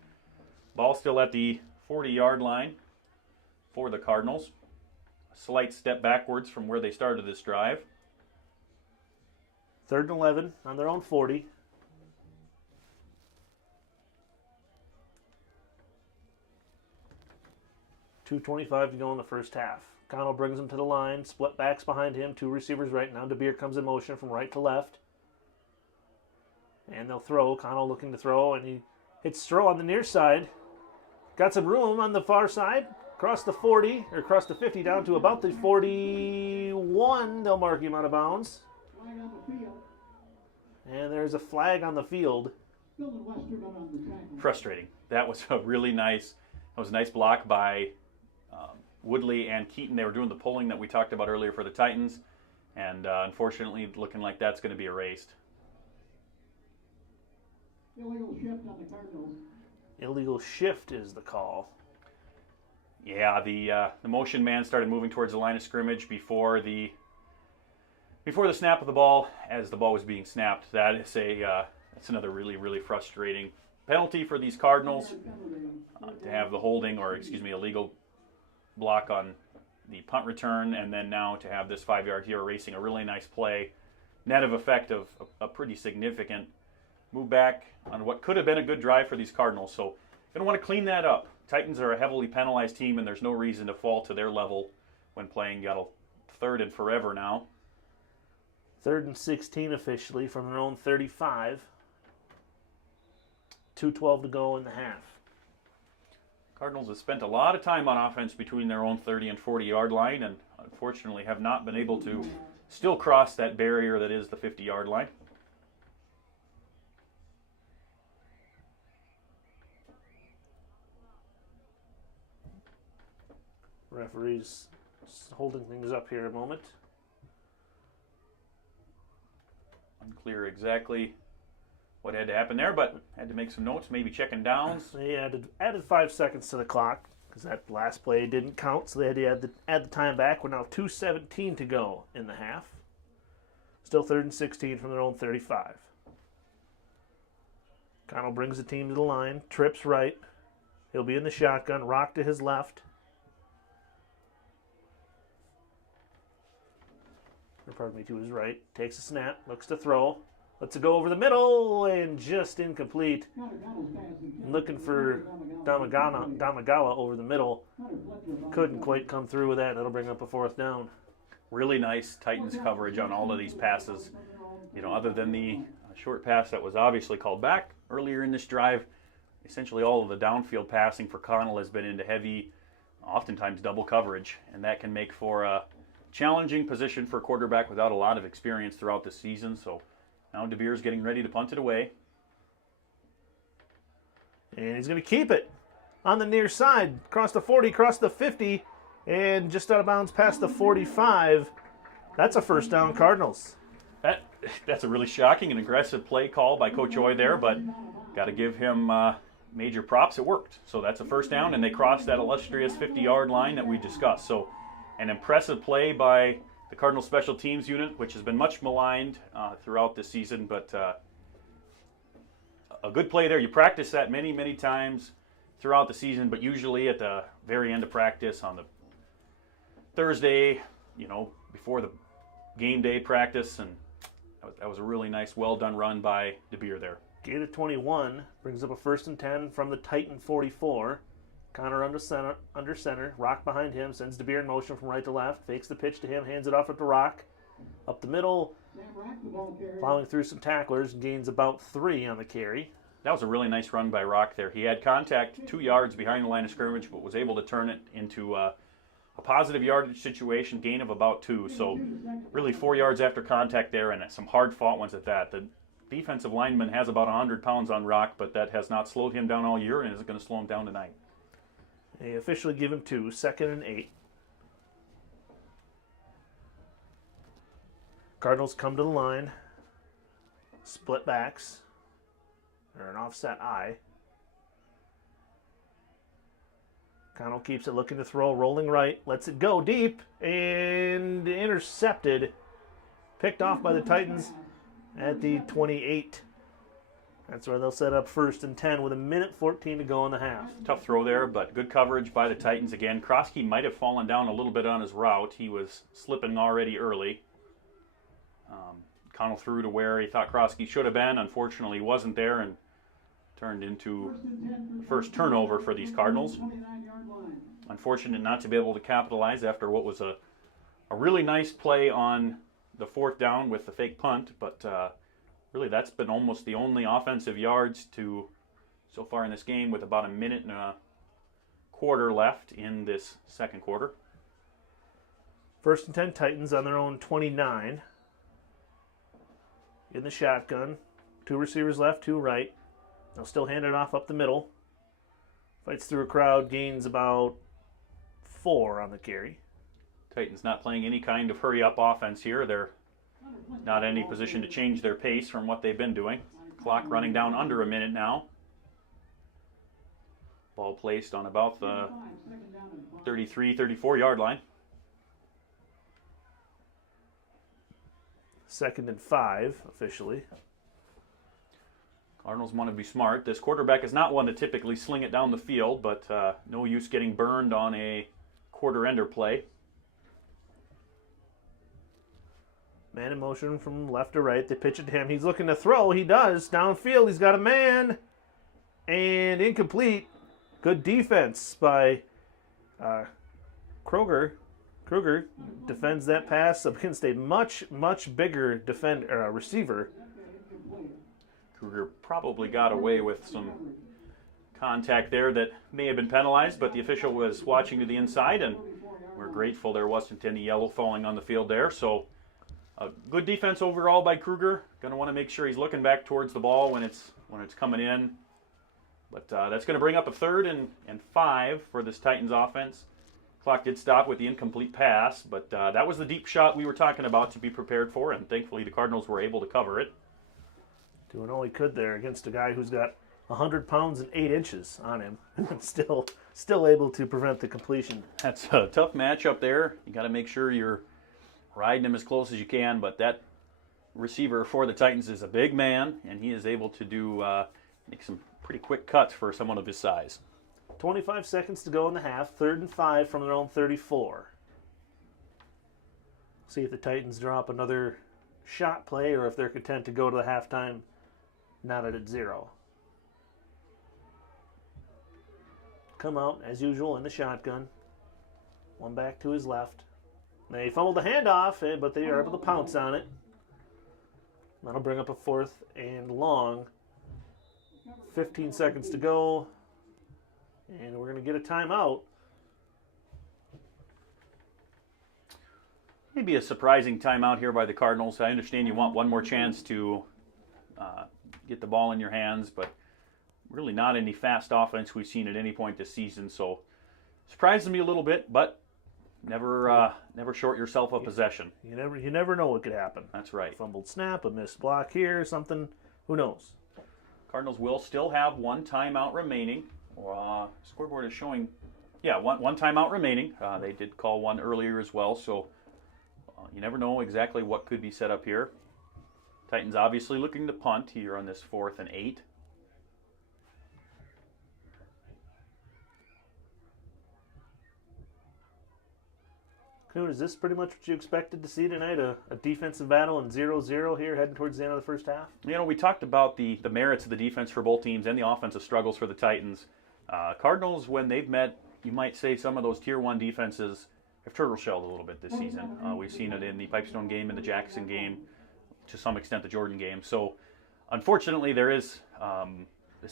ball still at the 40-yard line for the Cardinals. A slight step backwards from where they started this drive. 3rd and 11 on their own 40. .225 to go in the first half. Connell brings him to the line. Split backs behind him. 2 receivers right now. DeBeer comes in motion from right to left. And they'll throw. Connell looking to throw, and he hits throw on the near side. Got some room on the far side. Across the 40, or across the 50, down to about the 41. They'll mark him out of bounds. And there's a flag on the field. Frustrating. That was a really nice, block by Woodley and Keaton. They were doing the pulling that we talked about earlier for the Titans. And unfortunately, looking like that's going to be erased. Illegal shift on the Cardinals. Illegal shift is the call. Yeah, the motion man started moving towards the line of scrimmage before the snap of the ball. As the ball was being snapped, that's another really frustrating penalty for these Cardinals to have the holding, or illegal block on the punt return, and then now to have this 5-yard here erasing a really nice play, net of effect of a pretty significant move back on what could have been a good drive for these Cardinals. So going to want to clean that up. Titans are a heavily penalized team, and there's no reason to fall to their level when playing. Got a 3rd and forever now. 3rd and 16 officially from their own 35. 2:12 to go in the half. Cardinals have spent a lot of time on offense between their own 30 and 40-yard line, and unfortunately have not been able to still cross that barrier that is the 50-yard line. Referee's holding things up here a moment. Unclear exactly what had to happen there, but had to make some notes, maybe checking downs. They added 5 seconds to the clock because that last play didn't count, so they had to add the time back. We're now 2:17 to go in the half. Still 3rd and 16 from their own 35. Connell brings the team to the line, trips right. He'll be in the shotgun, Rock to his left. Or pardon me, to his right. Takes a snap, looks to throw. Lets it go over the middle, and just incomplete. Looking for Damagawa over the middle. Couldn't quite come through with that. That'll bring up a 4th down. Really nice Titans coverage on all of these passes. Other than the short pass that was obviously called back earlier in this drive, essentially all of the downfield passing for Connell has been into heavy, oftentimes double coverage, and that can make for a challenging position for a quarterback without a lot of experience throughout the season. So now DeBeer's getting ready to punt it away. And he's going to keep it on the near side. Across the 40, across the 50, and just out of bounds past the 45. That's a 1st down Cardinals. That's a really shocking and aggressive play call by Coach Oy there, but got to give him major props. It worked. So that's a 1st down, and they crossed that illustrious 50-yard line that we discussed. So an impressive play by the Cardinal Special Teams unit, which has been much maligned throughout this season, but a good play there. You practice that many times throughout the season, but usually at the very end of practice on the Thursday, before the game day practice, and that was a really nice, well-done run by DeBeer there. Gain of 21 brings up a 1st and 10 from the Titan 44. Connor under center, Rock behind him, sends DeBeer in motion from right to left, fakes the pitch to him, hands it off to Rock. Up the middle, plowing through some tacklers, gains about 3 on the carry. That was a really nice run by Rock there. He had contact 2 yards behind the line of scrimmage, but was able to turn it into a positive yardage situation, gain of about 2. So really 4 yards after contact there, and some hard-fought ones at that. The defensive lineman has about 100 pounds on Rock, but that has not slowed him down all year and isn't going to slow him down tonight. They officially give him 2, 2nd and 8. Cardinals come to the line. Split backs. Or an offset I. Connell keeps it looking to throw, rolling right. Lets it go deep. And intercepted. Picked off by the Titans at the 28. That's where they'll set up 1st and 10 with 1:14 to go in the half. Tough throw there, but good coverage by the Titans again. Kroski might have fallen down a little bit on his route. He was slipping already early. Connell threw to where he thought Kroski should have been. Unfortunately, he wasn't there and turned into the 1st turnover for these Cardinals. Unfortunate not to be able to capitalize after what was a really nice play on the 4th down with the fake punt, but really that's been almost the only offensive yards so far in this game, with about 1.25 minutes left in this 2nd quarter. 1st and 10 Titans on their own 29. In the shotgun. 2 receivers left, 2 right. They'll still hand it off up the middle. Fights through a crowd, gains about 4 on the carry. Titans not playing any kind of hurry-up offense here. They're not in any position to change their pace from what they've been doing. Clock running down under a minute now. Ball placed on about the 33, 34-yard line. 2nd and 5 officially. Cardinals want to be smart. This quarterback is not one to typically sling it down the field, but no use getting burned on a quarter-ender play. Man in motion from left to right. They pitch it to him. He's looking to throw. He does. Downfield. He's got a man. And incomplete. Good defense by Kruger. Kruger defends that pass up against a much, much bigger receiver. Kruger probably got away with some contact there that may have been penalized, but the official was watching to the inside, and we're grateful there wasn't any yellow falling on the field there. So good defense overall by Kruger. Going to want to make sure he's looking back towards the ball when it's coming in. But that's going to bring up a 3rd and 5 for this Titans offense. Clock did stop with the incomplete pass, but that was the deep shot we were talking about to be prepared for, and thankfully the Cardinals were able to cover it. Doing all he could there against a guy who's got 100 pounds and 8 inches on him, and still able to prevent the completion. That's a tough matchup there. You got to make sure you're riding him as close as you can, but that receiver for the Titans is a big man, and he is able to do make some pretty quick cuts for someone of his size. 25 seconds to go in the half. 3rd and 5 from their own 34. See if the Titans drop another shot play or if they're content to go to the halftime knotted at 0. Come out, as usual, in the shotgun. One back to his left. They fumbled the handoff, but they are able to pounce on it. That'll bring up a 4th and long. 15 seconds to go. And we're going to get a timeout. Maybe a surprising timeout here by the Cardinals. I understand you want one more chance to get the ball in your hands, but really not any fast offense we've seen at any point this season. So surprises me a little bit, but never short yourself a possession. You never know what could happen. That's right. A fumbled snap, a missed block here, something. Who knows? Cardinals will still have one timeout remaining. Scoreboard is showing, one timeout remaining. They did call one earlier as well, so you never know exactly what could be set up here. Titans obviously looking to punt here on this 4th and 8. Knut, is this pretty much what you expected to see tonight? A defensive battle and 0-0 here heading towards the end of the first half? You know, we talked about the merits of the defense for both teams and the offensive struggles for the Titans. Cardinals, when they've met, you might say some of those Tier 1 defenses have turtle-shelled a little bit this season. We've seen it in the Pipestone game and the Jackson game, to some extent the Jordan game. So, unfortunately, this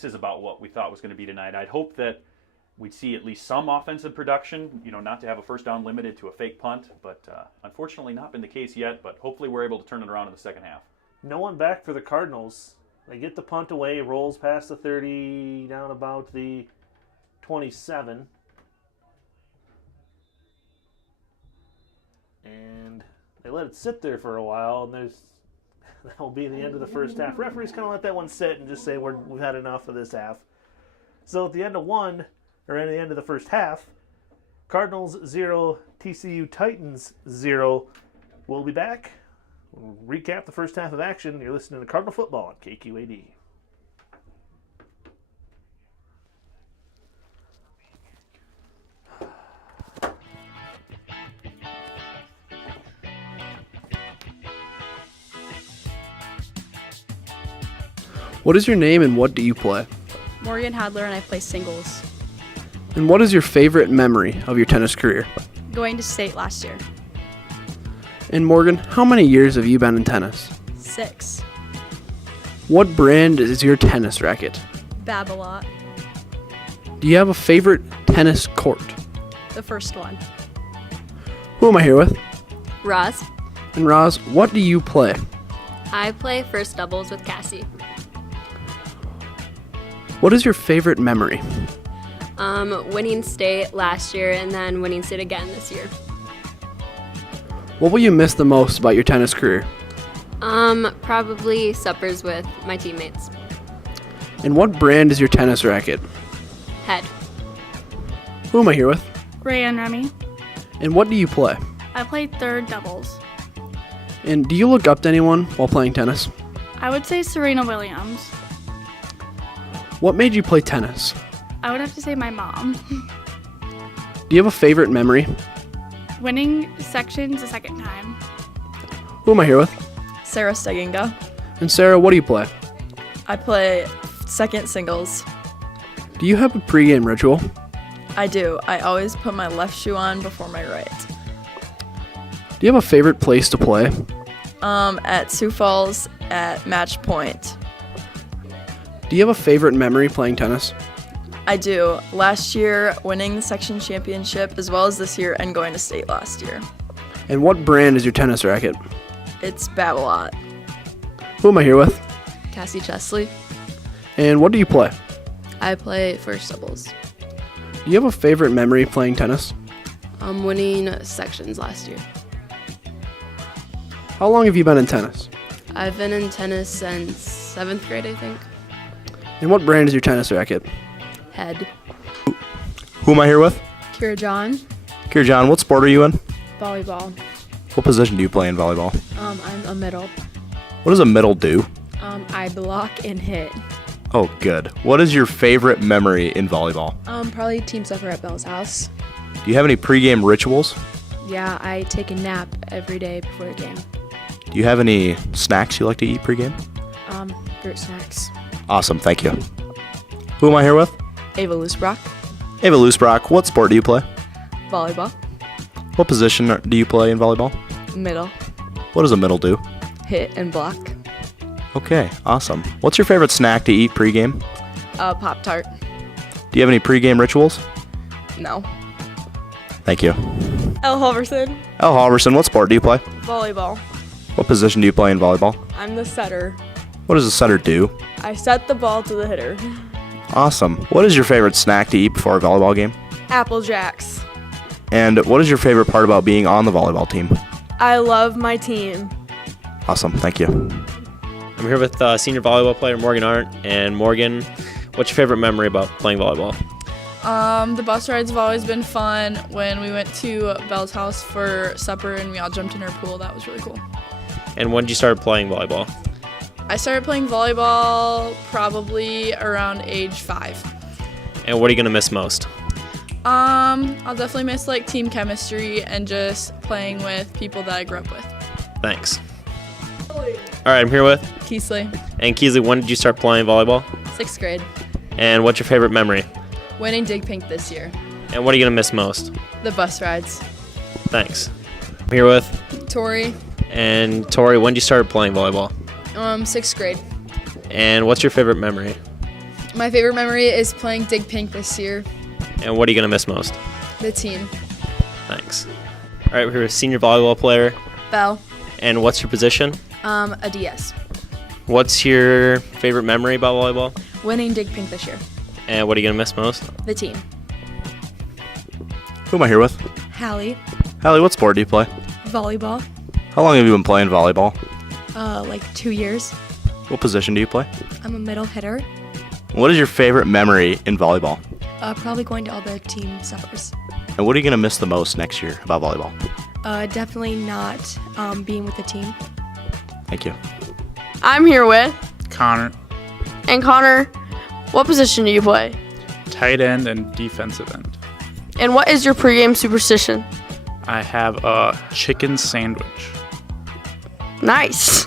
is about what we thought was going to be tonight. I'd hope that we'd see at least some offensive production, not to have a first down limited to a fake punt, but unfortunately not been the case yet, but hopefully we're able to turn it around in the second half. No one back for the Cardinals. They get the punt away, rolls past the 30, down about the 27. And they let it sit there for a while, and that'll be the end of the first half. Referees kind of let that one sit and just say we've had enough of this half. So at the end of the end of the first half, Cardinals 0, TCU Titans 0. We'll be back. We'll recap the first half of action. You're listening to Cardinal Football on KQAD. What is your name and what do you play? Morgan Hadler, and I play singles. And what is your favorite memory of your tennis career? Going to state last year. And Morgan, how many years have you been in tennis? 6. What brand is your tennis racket? Babolat. Do you have a favorite tennis court? The first one. Who am I here with? Roz. And Roz, what do you play? I play first doubles with Cassie. What is your favorite memory? Winning state last year and then winning state again this year. What will you miss the most about your tennis career? Probably suppers with my teammates. And what brand is your tennis racket? Head. Who am I here with? Ray and Remy. And what do you play? I play third doubles. And do you look up to anyone while playing tennis? I would say Serena Williams. What made you play tennis? I would have to say my mom. Do you have a favorite memory? Winning sections the second time. Who am I here with? Sarah Steginga. And Sarah, what do you play? I play second singles. Do you have a pregame ritual? I do. I always put my left shoe on before my right. Do you have a favorite place to play? At Sioux Falls at match point. Do you have a favorite memory playing tennis? I do. Last year, winning the section championship, as well as this year, and going to state last year. And what brand is your tennis racket? It's Babolat. Who am I here with? Cassie Chesley. And what do you play? I play first doubles. Do you have a favorite memory playing tennis? I'm winning sections last year. How long have you been in tennis? I've been in tennis since 7th grade, I think. And what brand is your tennis racket? Head. Who am I here with? Kira John. Kira John, what sport are you in? Volleyball. What position do you play in volleyball? I'm a middle. What does a middle do? I block and hit. Oh, good. What is your favorite memory in volleyball? Probably team supper at Belle's house. Do you have any pregame rituals? Yeah, I take a nap every day before the game. Do you have any snacks you like to eat pregame? Fruit snacks. Awesome, thank you. Who am I here with? Ava Loosebrock. Ava Loosebrock, what sport do you play? Volleyball. What position do you play in volleyball? Middle. What does a middle do? Hit and block. Okay, awesome. What's your favorite snack to eat pregame? Pop-Tart. Do you have any pregame rituals? No. Thank you. Elle Halverson. Elle Halverson, what sport do you play? Volleyball. What position do you play in volleyball? I'm the setter. What does a setter do? I set the ball to the hitter. Awesome. What is your favorite snack to eat before a volleyball game? Apple Jacks. And what is your favorite part about being on the volleyball team? I love my team. Awesome, thank you. I'm here with senior volleyball player Morgan Arndt. And Morgan, what's your favorite memory about playing volleyball? The bus rides have always been fun. When we went to Belle's house for supper and we all jumped in her pool, that was really cool. And when did you start playing volleyball? I started playing volleyball probably around age 5. And what are you going to miss most? I'll definitely miss like team chemistry and just playing with people that I grew up with. Thanks. All right, I'm here with Keesley. And Keesley, when did you start playing volleyball? 6th grade. And what's your favorite memory? Winning Dig Pink this year. And what are you going to miss most? The bus rides. Thanks. I'm here with Tori. And Tori, when did you start playing volleyball? 6th grade. And what's your favorite memory? My favorite memory is playing Dig Pink this year. And what are you going to miss most? The team. Thanks. All right, we're here with senior volleyball player. Belle. And what's your position? A DS. What's your favorite memory about volleyball? Winning Dig Pink this year. And what are you going to miss most? The team. Who am I here with? Hallie. Hallie, what sport do you play? Volleyball. How long have you been playing volleyball? Like 2 years. What position do you play? I'm a middle hitter. What is your favorite memory in volleyball? Probably going to all the team suppers. And what are you going to miss the most next year about volleyball? Definitely not being with the team. Thank you. I'm here with Connor. And Connor, what position do you play? Tight end and defensive end. And what is your pregame superstition? I have a chicken sandwich. Nice.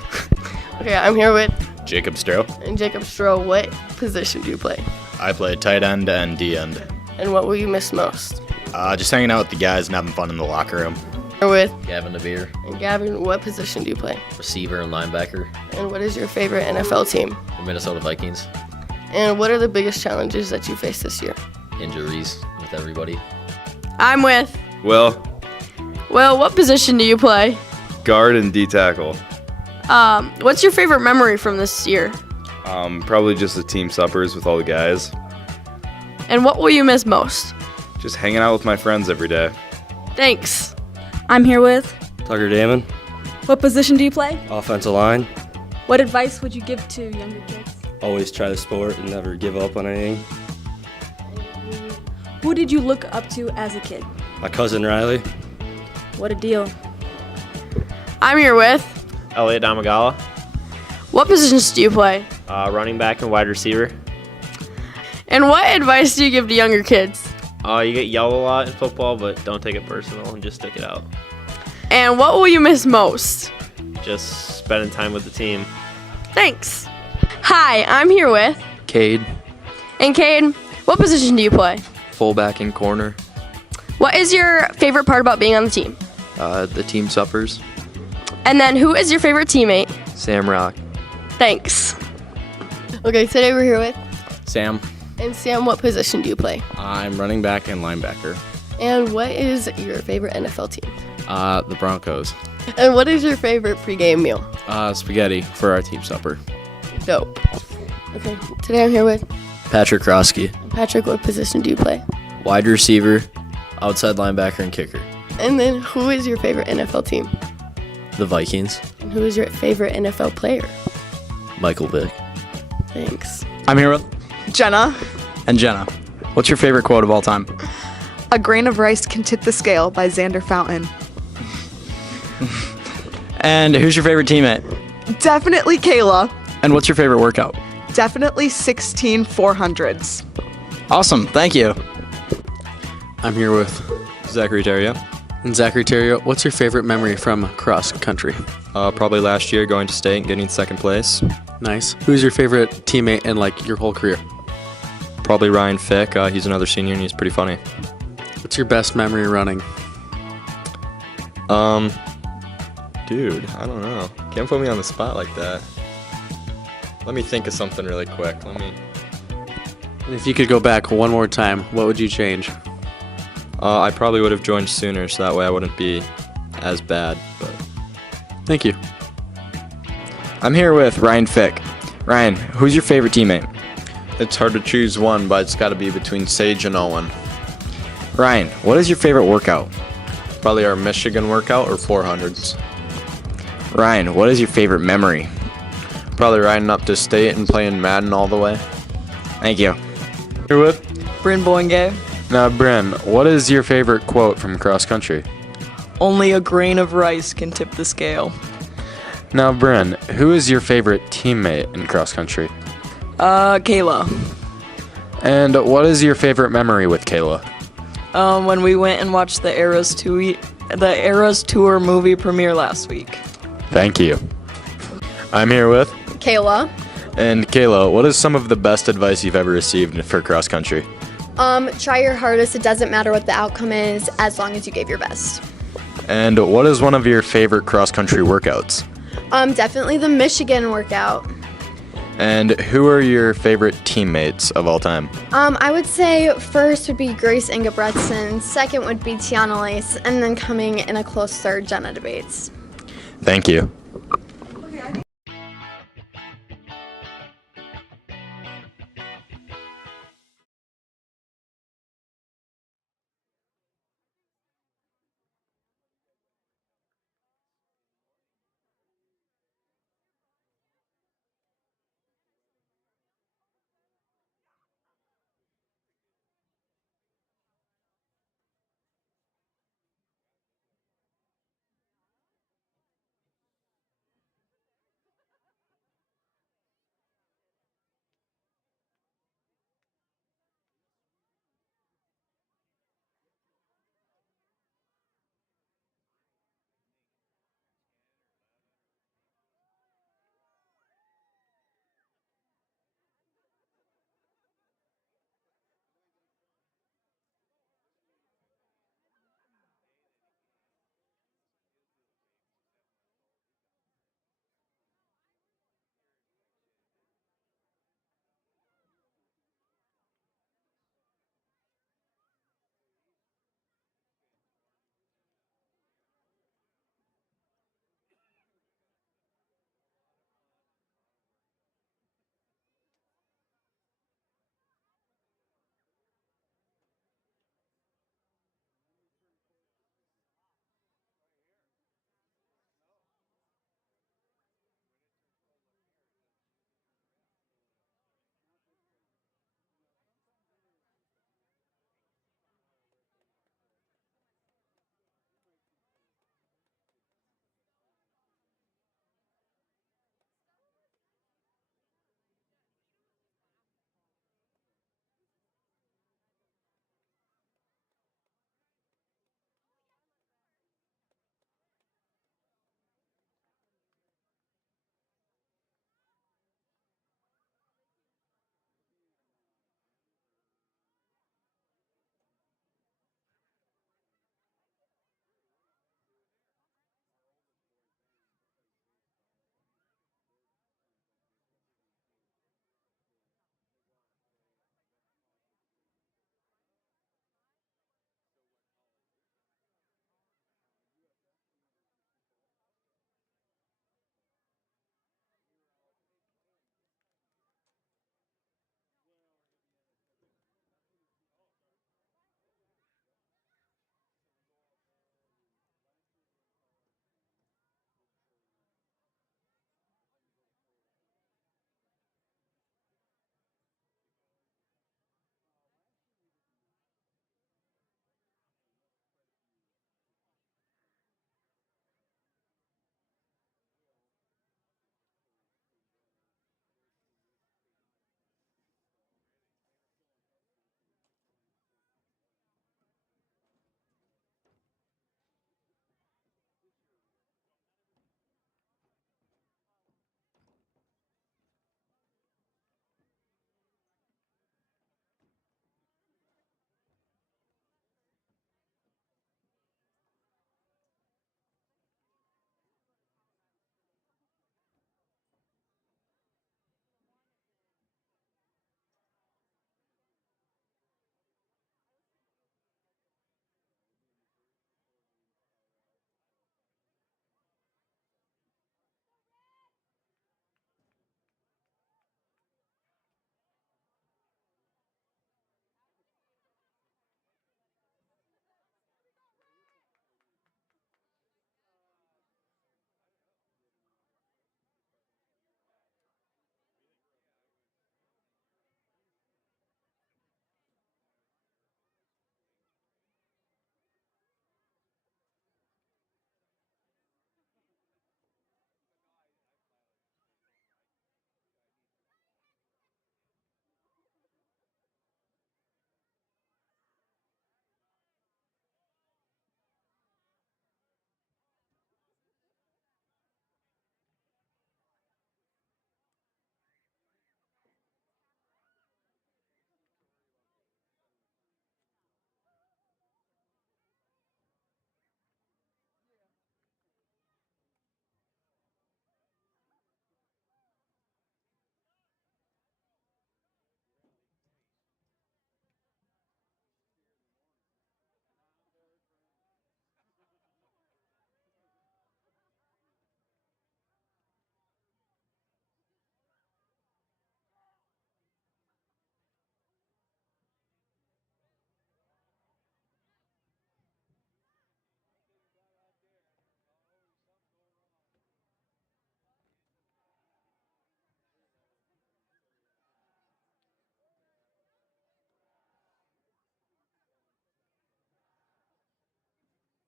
Okay, I'm here with Jacob Stroh. And Jacob Stroh, what position do you play? I play tight end and D end. And what will you miss most? Just hanging out with the guys and having fun in the locker room. Here with Gavin DeVere. And Gavin, what position do you play? Receiver and linebacker. And what is your favorite NFL team? The Minnesota Vikings. And what are the biggest challenges that you face this year? Injuries with everybody. I'm with Will. Will, what position do you play? Guard and D tackle. What's your favorite memory from this year? Probably just the team suppers with all the guys. And what will you miss most? Just hanging out with my friends every day. Thanks. I'm here with Tucker Damon. What position do you play? Offensive line. What advice would you give to younger kids? Always try the sport and never give up on anything. Who did you look up to as a kid? My cousin Riley. What a deal. I'm here with. Elliot Damagala, What positions do you play? running back and wide receiver. And what advice do you give to younger kids? You get yelled a lot in football, but don't take it personal and just stick it out. And what will you miss most? Just spending time with the team. Thanks. Hi, I'm here with. Cade, And Cade, what position do you play? fullback and corner. What is your favorite part about being on the team? The team suppers. And then who is your favorite teammate? Sam Rock. Thanks. Okay, today we're here with. Sam. And Sam, what position do you play? I'm running back and linebacker. And what is your favorite NFL team? The Broncos. And what is your favorite pregame meal? Spaghetti for our team supper. Dope. Okay, today I'm here with. Patrick Krosky, Patrick, what position do you play? wide receiver, outside linebacker, and kicker. And then who is your favorite NFL team? The Vikings. And who is your favorite NFL player? Michael Vick. Thanks. I'm here with Jenna. and Jenna. What's your favorite quote of all time? A grain of rice can tip the scale by Xander Fountain. And who's your favorite teammate? Definitely Kayla. And what's your favorite workout? Definitely 16 400s. Awesome, thank you. I'm here with Zachary Terrio. And Zachary Terrio, what's your favorite memory from cross country? Probably last year going to state and getting second place. Nice. Who's your favorite teammate in like your whole career? Probably Ryan Fick. He's another senior and he's pretty funny. What's your best memory running? Dude, I don't know. Can't put me on the spot like that. Let me think of something really quick. And if you could go back one more time, what would you change? I probably would have joined sooner, so that way I wouldn't be as bad. But Thank you. I'm here with Ryan Fick. Ryan, who's your favorite teammate? It's hard to choose one, but it's got to be between Sage and Owen. Ryan, what is your favorite workout? Probably our Michigan workout or 400s. Ryan, what is your favorite memory? Probably riding up to state and playing Madden all the way. Thank you. Here with Bryn Boingay. now, Bryn. What is your favorite quote from cross country? Only a grain of rice can tip the scale. Now, Bryn, who is your favorite teammate in cross country? Kayla. And what is your favorite memory with Kayla? When we went and watched the Eras Tour movie premiere last week. Thank you. I'm here with. Kayla. And Kayla, what is some of the best advice you've ever received for cross country? Try your hardest. It doesn't matter what the outcome is, as long as you gave your best. And what is one of your favorite cross country workouts? Definitely the Michigan workout. And who are your favorite teammates of all time? I would say first would be Grace Ingebretson, second would be Tiana Lace, and then coming in a close third, Jenna Debates. Thank you.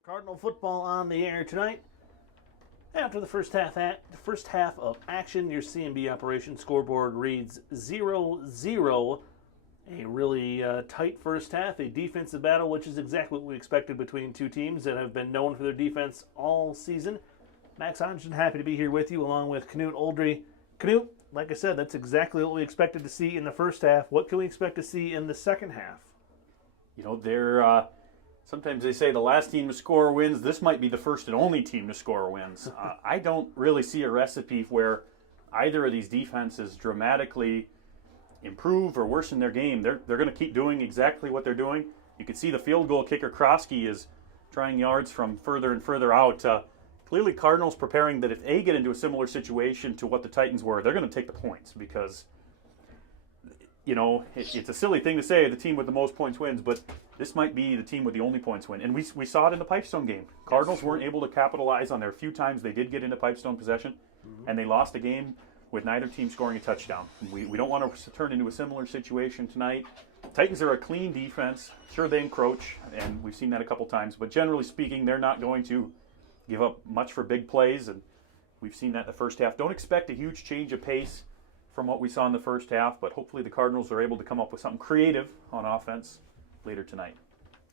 Cardinal football on the air tonight. After the first half of action, your CMB operation scoreboard reads 0-0. A really tight first half, a defensive battle, which is exactly what we expected between two teams that have been known for their defense all season. Max Hodgson, happy to be here with you, along with Knut Oldry. Knut, like I said, that's exactly what we expected to see in the first half. What can we expect to see in the second half? You know, sometimes they say the last team to score wins. This might be the first and only team to score wins. I don't really see a recipe where either of these defenses dramatically improve or worsen their game. They're going to keep doing exactly what they're doing. You can see the field goal kicker Krosky is trying yards from further and further out. Clearly Cardinals preparing that if they get into a similar situation to what the Titans were, they're going to take the points because, you know, it's a silly thing to say the team with the most points wins, but this might be the team with the only points win. And we saw it in the Pipestone game. Cardinals weren't able to capitalize on their few times they did get into Pipestone possession, and they lost a game with neither team scoring a touchdown. We don't want to turn into a similar situation tonight. Titans are a clean defense. Sure, they encroach, and we've seen that a couple times, but generally speaking, they're not going to give up much for big plays, and we've seen that in the first half. Don't expect a huge change of pace from what we saw in the first half, but hopefully the Cardinals are able to come up with something creative on offense later tonight.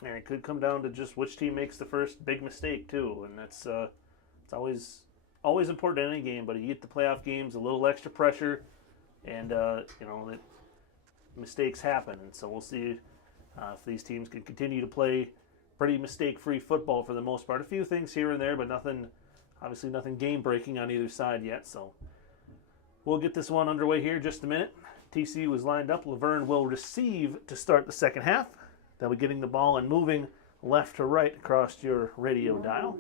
And it could come down to just which team makes the first big mistake, too, and that's it's always important in any game, but you get the playoff games, a little extra pressure, and you know, that mistakes happen. And so we'll see if these teams can continue to play pretty mistake-free football for the most part. A few things here and there, but obviously nothing game-breaking on either side yet. So we'll get this one underway here in just a minute. TCU is lined up. Luverne will receive to start the second half. They'll be getting the ball and moving left to right across your radio dial.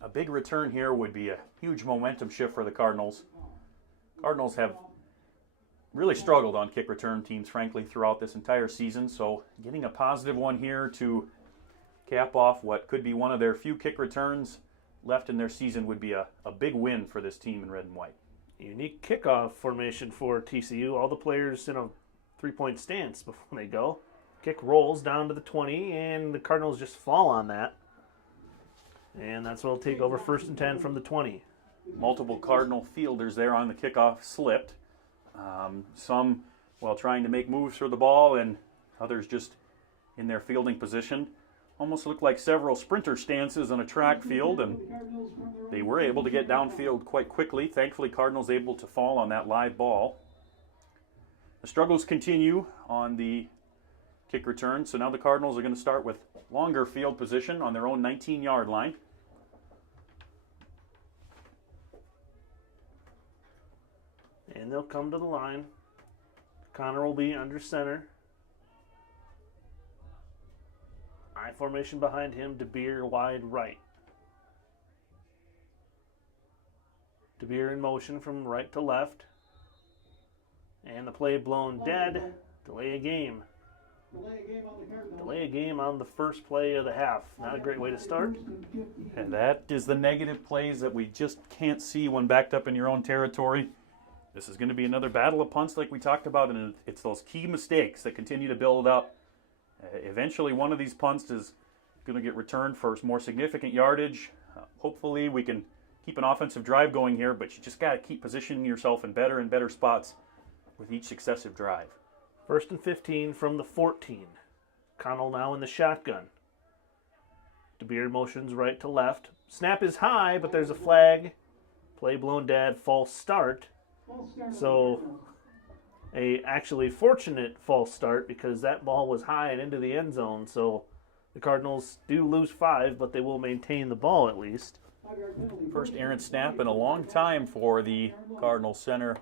A big return here would be a huge momentum shift for the Cardinals. Cardinals have really struggled on kick return teams, frankly, throughout this entire season. So getting a positive one here to cap off what could be one of their few kick returns left in their season would be a big win for this team in red and white. Unique kickoff formation for TCU. All the players in a three-point stance before they go. Kick rolls down to the 20, and the Cardinals just fall on that. And that's what will take over 1st and 10 from the 20. Multiple Cardinal fielders there on the kickoff slipped. Some while trying to make moves for the ball, and others just in their fielding position. Almost looked like several sprinter stances on a track field, and they were able to get downfield quite quickly. Thankfully, Cardinals able to fall on that live ball. The struggles continue on the kick return, so now the Cardinals are going to start with longer field position on their own 19-yard line. And they'll come to the line. Connor will be under center. I formation behind him. DeBeer wide right. DeBeer in motion from right to left. And the play blown dead. Delay a game. Delay a game on the first play of the half. Not a great way to start. And that is the negative plays that we just can't see when backed up in your own territory. This is going to be another battle of punts like we talked about, and it's those key mistakes that continue to build up. Eventually, one of these punts is going to get returned for more significant yardage. Hopefully, we can keep an offensive drive going here, but you just got to keep positioning yourself in better and better spots with each successive drive. 1st and 15 from the 14. Connell now in the shotgun. DeBeer motions right to left. Snap is high, but there's a flag. Play blown dead, false start. So a actually fortunate false start because that ball was high and into the end zone. So the Cardinals do lose 5, but they will maintain the ball at least. First errant snap in a long time for the Cardinals center.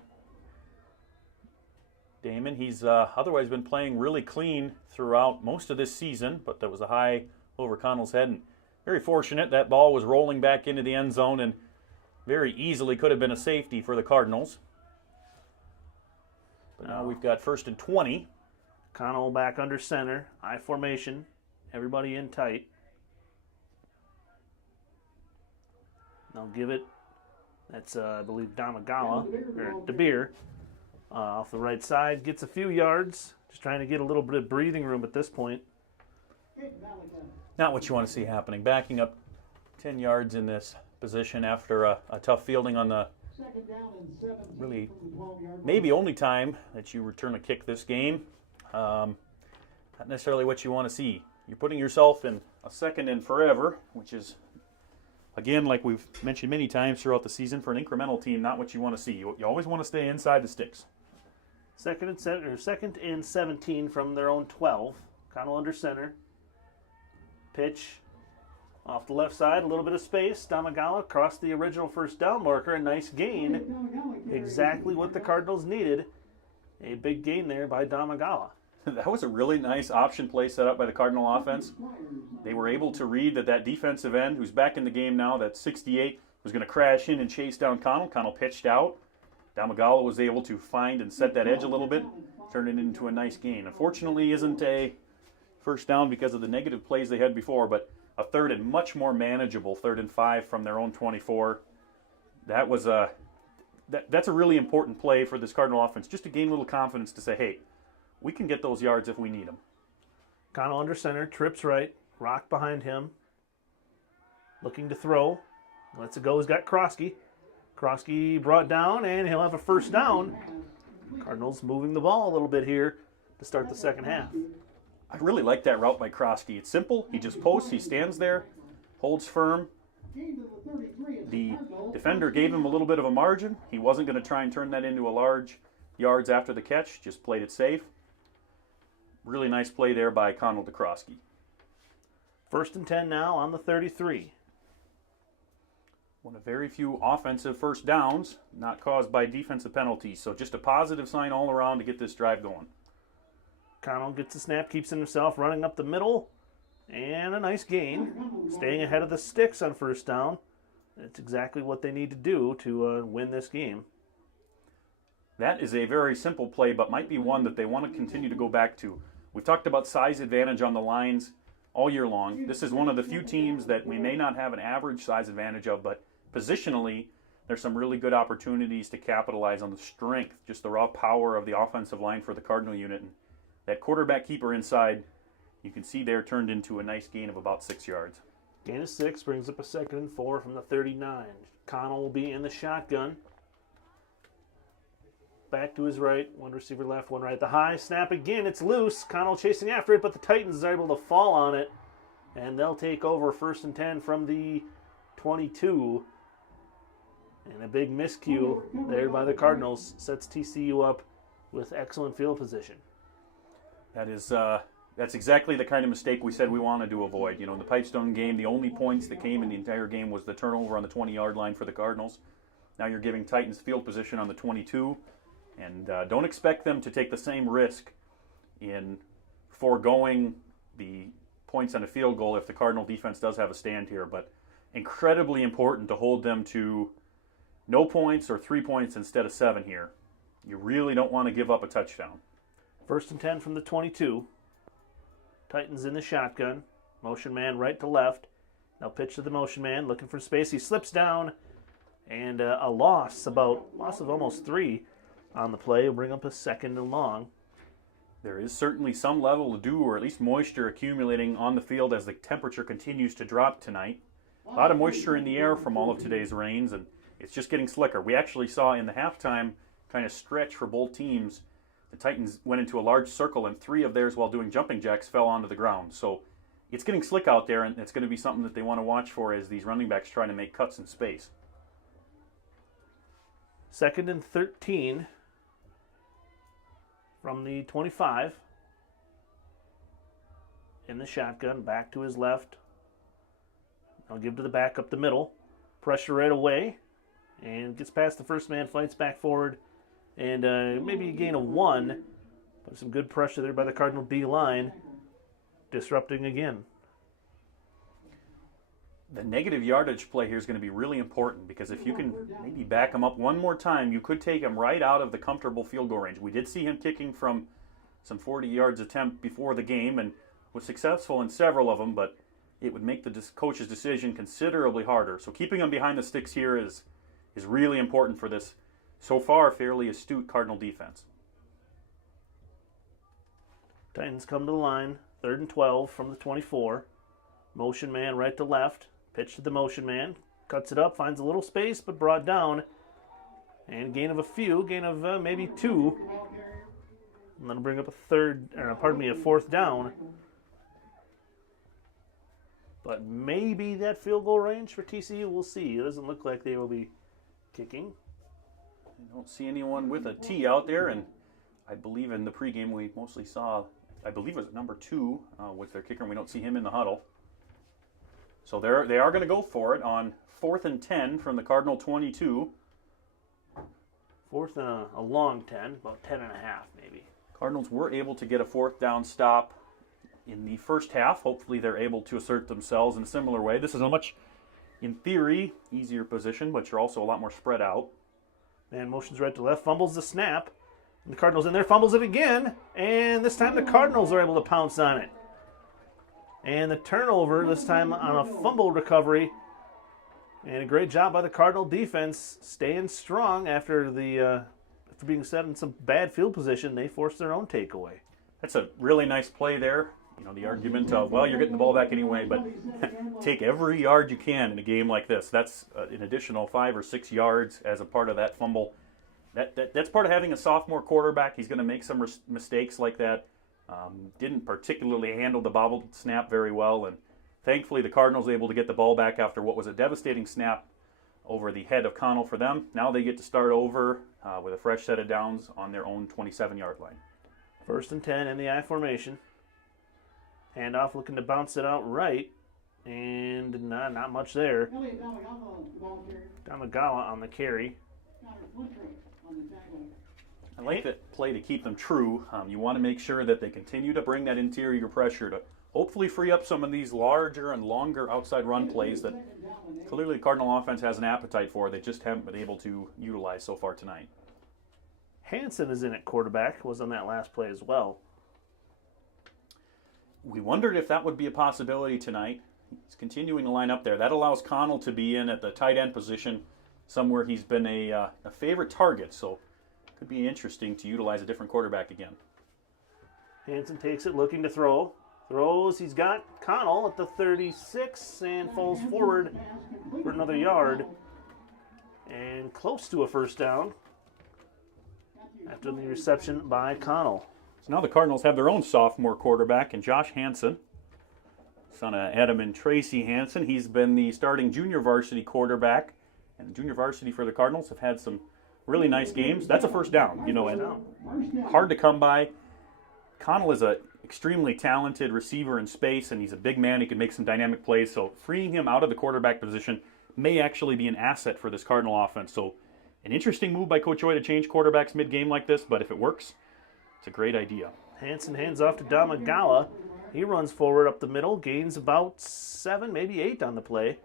Damon, he's otherwise been playing really clean throughout most of this season, but there was a high over Connell's head. And very fortunate that ball was rolling back into the end zone and very easily could have been a safety for the Cardinals. But now we've got 1st and 20. Connell back under center. I formation. Everybody in tight. They'll give it. That's, I believe, Damagawa, or DeBeer. Off the right side. Gets a few yards. Just trying to get a little bit of breathing room at this point. Not what you want to see happening. Backing up 10 yards in this position after a tough fielding on the really maybe only time that you return a kick this game. Not necessarily what you want to see. You're putting yourself in a second and forever, which is, again, like we've mentioned many times throughout the season, for an incremental team, not what you want to see. You always want to stay inside the sticks. Second and 17 from their own 12. Connell under center. Pitch off the left side, a little bit of space. Damagawa across the original first down marker. A nice gain. Exactly what the Cardinals needed. A big gain there by Damagawa. That was a really nice option play set up by the Cardinal offense. They were able to read that defensive end, who's back in the game now, that 68, was going to crash in and chase down Connell. Connell pitched out. Damagawa was able to find and set that edge a little bit, turn it into a nice gain. Unfortunately, isn't a first down because of the negative plays they had before, but a third and much more manageable 3rd and 5 from their own 24. That was that's a really important play for this Cardinal offense, just to gain a little confidence to say, hey, we can get those yards if we need them. Connell under center, trips right, Rock behind him, looking to throw. Lets it go. He's got Krosky. Krosky brought down, and he'll have a first down. Cardinals moving the ball a little bit here to start the second half. I really like that route by Krosky. It's simple. He just posts. He stands there, holds firm. The defender gave him a little bit of a margin. He wasn't going to try and turn that into a large yards after the catch. Just played it safe. Really nice play there by Connell to Krosky. 1st and 10 now on the 33. One of very few offensive first downs not caused by defensive penalties. So just a positive sign all around to get this drive going. Connell gets the snap, keeps it himself, running up the middle, and a nice gain. Staying ahead of the sticks on first down. That's exactly what they need to do to win this game. That is a very simple play, but might be one that they want to continue to go back to. We've talked about size advantage on the lines all year long. This is one of the few teams that we may not have an average size advantage of, but positionally, there's some really good opportunities to capitalize on the strength, just the raw power of the offensive line for the Cardinal unit. And that quarterback keeper inside, you can see there, turned into a nice gain of about 6 yards. Gain of 6 brings up a 2nd and 4 from the 39. Connell will be in the shotgun. Back to his right, one receiver left, one right. The high snap again, it's loose. Connell chasing after it, but the Titans are able to fall on it. And they'll take over 1st and 10 from the 22. And a big miscue there by the Cardinals sets TCU up with excellent field position. That's exactly the kind of mistake we said we wanted to avoid. You know, in the Pipestone game, the only points that came in the entire game was the turnover on the 20-yard line for the Cardinals. Now you're giving Titans field position on the 22. And don't expect them to take the same risk in foregoing the points on a field goal if the Cardinal defense does have a stand here. But incredibly important to hold them to no points or 3 points instead of 7 here. You really don't want to give up a touchdown. 1st and 10 from the 22. Titans in the shotgun. Motion man right to left. Now pitch to the motion man, looking for space. He slips down, and a loss of almost 3 on the play will bring up a 2nd and long. There is certainly some level of dew or at least moisture accumulating on the field as the temperature continues to drop tonight. A lot of moisture in the air from all of today's rains, and it's just getting slicker. We actually saw in the halftime kind of stretch for both teams, the Titans went into a large circle, and 3 of theirs while doing jumping jacks fell onto the ground. So it's getting slick out there, and it's going to be something that they want to watch for as these running backs try to make cuts in space. 2nd and 13 from the 25. In the shotgun, back to his left. I'll give to the back up the middle. Pressure right away. And gets past the first man, fights back forward. And maybe a gain of 1. But some good pressure there by the Cardinal D-line. Disrupting again. The negative yardage play here is going to be really important because if you can maybe back him up one more time, you could take him right out of the comfortable field goal range. We did see him kicking from some 40 yards attempt before the game and was successful in several of them, but it would make the coach's decision considerably harder. So keeping him behind the sticks here is really important for this so far fairly astute Cardinal defense. Titans come to the line, 3rd and 12 from the 24. Motion man right to left. Pitch to the motion man. Cuts it up, finds a little space, but brought down. And gain of maybe 2. And that'll bring up a fourth down. But maybe that field goal range for TCU, we'll see. It doesn't look like they will be kicking. I don't see anyone with a T out there, and I believe in the pregame we mostly saw, I believe it was number 2 was their kicker, and we don't see him in the huddle. So they are going to go for it on 4th and 10 from the Cardinal 22. 4th and a long 10, about 10 and a half maybe. Cardinals were able to get a 4th down stop in the first half. Hopefully they're able to assert themselves in a similar way. This is a much, in theory, easier position, but you're also a lot more spread out. Man motions right to left, fumbles the snap. And the Cardinals in there, fumbles it again. And this time the Cardinals are able to pounce on it. And the turnover, this time on a fumble recovery. And a great job by the Cardinal defense, staying strong after being set in some bad field position. They forced their own takeaway. That's a really nice play there. You know, the argument of, well, you're getting the ball back anyway, but take every yard you can in a game like this. That's an additional 5 or 6 yards as a part of that fumble. That's part of having a sophomore quarterback. He's going to make some mistakes like that. Didn't particularly handle the bobbled snap very well, and thankfully the Cardinals were able to get the ball back after what was a devastating snap over the head of Connell for them. Now they get to start over with a fresh set of downs on their own 27-yard line. 1st and 10 in the I formation. Handoff looking to bounce it out right, and not much there. Damagawa on the carry. I like that play to keep them true. You want to make sure that they continue to bring that interior pressure to hopefully free up some of these larger and longer outside run plays that clearly the Cardinal offense has an appetite for. They just haven't been able to utilize so far tonight. Hansen is in at quarterback, was on that last play as well. We wondered if that would be a possibility tonight. He's continuing to line up there. That allows Connell to be in at the tight end position, somewhere he's been a favorite target, so it could be interesting to utilize a different quarterback again. Hansen takes it, looking to throw. Throws, he's got Connell at the 36 and falls forward for another yard. And close to a first down after the reception by Connell. So now the Cardinals have their own sophomore quarterback in Josh Hansen, son of Adam and Tracy Hansen. He's been the starting junior varsity quarterback, and the junior varsity for the Cardinals have had some really nice games. That's a first down, and hard to come by. Connell is an extremely talented receiver in space, and he's a big man. He can make some dynamic plays, so freeing him out of the quarterback position may actually be an asset for this Cardinal offense. So an interesting move by Coach Oy to change quarterbacks mid-game like this, but if it works, it's a great idea. Hansen hands off to Damagawa. He runs forward up the middle, gains about 7, maybe 8 on the play.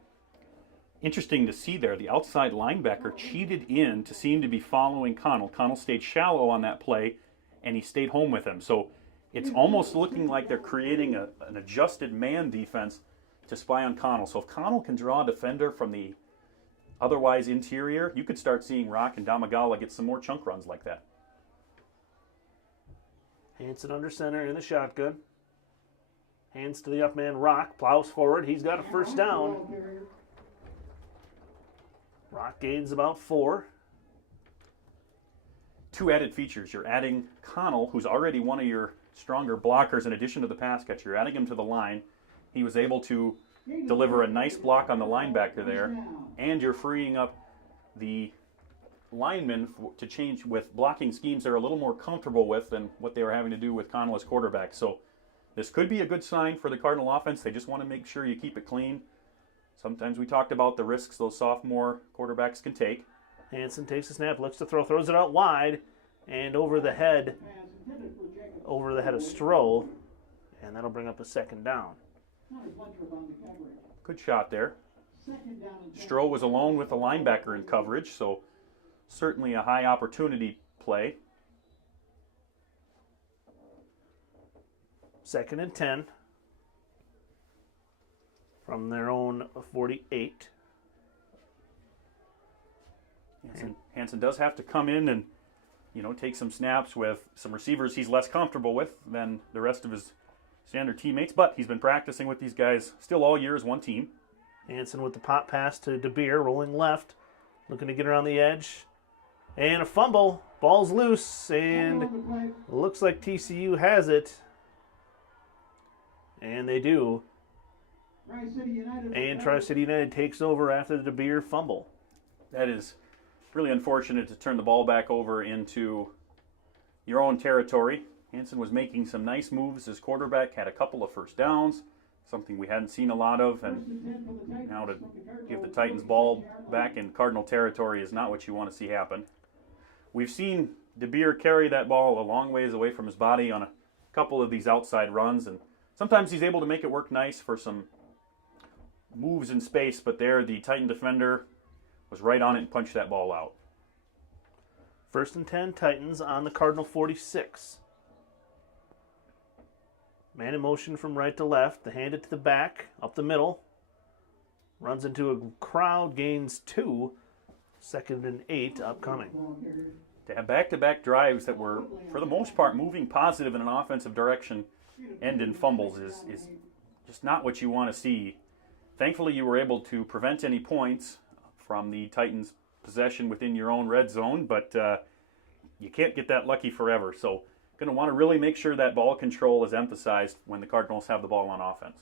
Interesting to see there, the outside linebacker cheated in to seem to be following Connell. Connell stayed shallow on that play, and he stayed home with him. So it's almost looking like they're creating an adjusted man defense to spy on Connell. So if Connell can draw a defender from the otherwise interior, you could start seeing Rock and Damagawa get some more chunk runs like that. Hansen under center in the shotgun. Hands to the up man, Rock. Plows forward. He's got a first down. Rock gains about 4. 2 added features. You're adding Connell, who's already one of your stronger blockers in addition to the pass catcher. You're adding him to the line. He was able to deliver a nice block on the linebacker there, and you're freeing up the linemen to change with blocking schemes they're a little more comfortable with than what they were having to do with Connell as quarterback. So this could be a good sign for the Cardinal offense. They just want to make sure you keep it clean. Sometimes we talked about the risks those sophomore quarterbacks can take. Hansen takes the snap, looks to throw, throws it out wide, and over the head of Stroh, and that'll bring up a second down. Good shot there. Stroh was alone with the linebacker in coverage, so certainly a high opportunity play. 2nd and 10 from their own 48. Hansen does have to come in and, take some snaps with some receivers he's less comfortable with than the rest of his standard teammates, but he's been practicing with these guys still all year as one team. Hanson with the pop pass to DeBeer, rolling left, looking to get around the edge. And a fumble. Ball's loose, and looks like TCU has it. And they do. And Tri-City United takes over after the DeBeer fumble. That is really unfortunate to turn the ball back over into your own territory. Hanson was making some nice moves as quarterback, had a couple of first downs, something we hadn't seen a lot of, and now to give the Titans ball back in Cardinal territory is not what you want to see happen. We've seen DeBeer carry that ball a long ways away from his body on a couple of these outside runs, and sometimes he's able to make it work nice for some moves in space, but there the Titan defender was right on it and punched that ball out. 1st and 10, Titans on the Cardinal 46. Man in motion from right to left. They hand it to the back, up the middle. Runs into a crowd, gains 2. 2nd and 8 upcoming. To have back-to-back drives that were, for the most part, moving positive in an offensive direction end in fumbles is just not what you want to see. Thankfully, you were able to prevent any points from the Titans' possession within your own red zone, but you can't get that lucky forever. So going to want to really make sure that ball control is emphasized when the Cardinals have the ball on offense.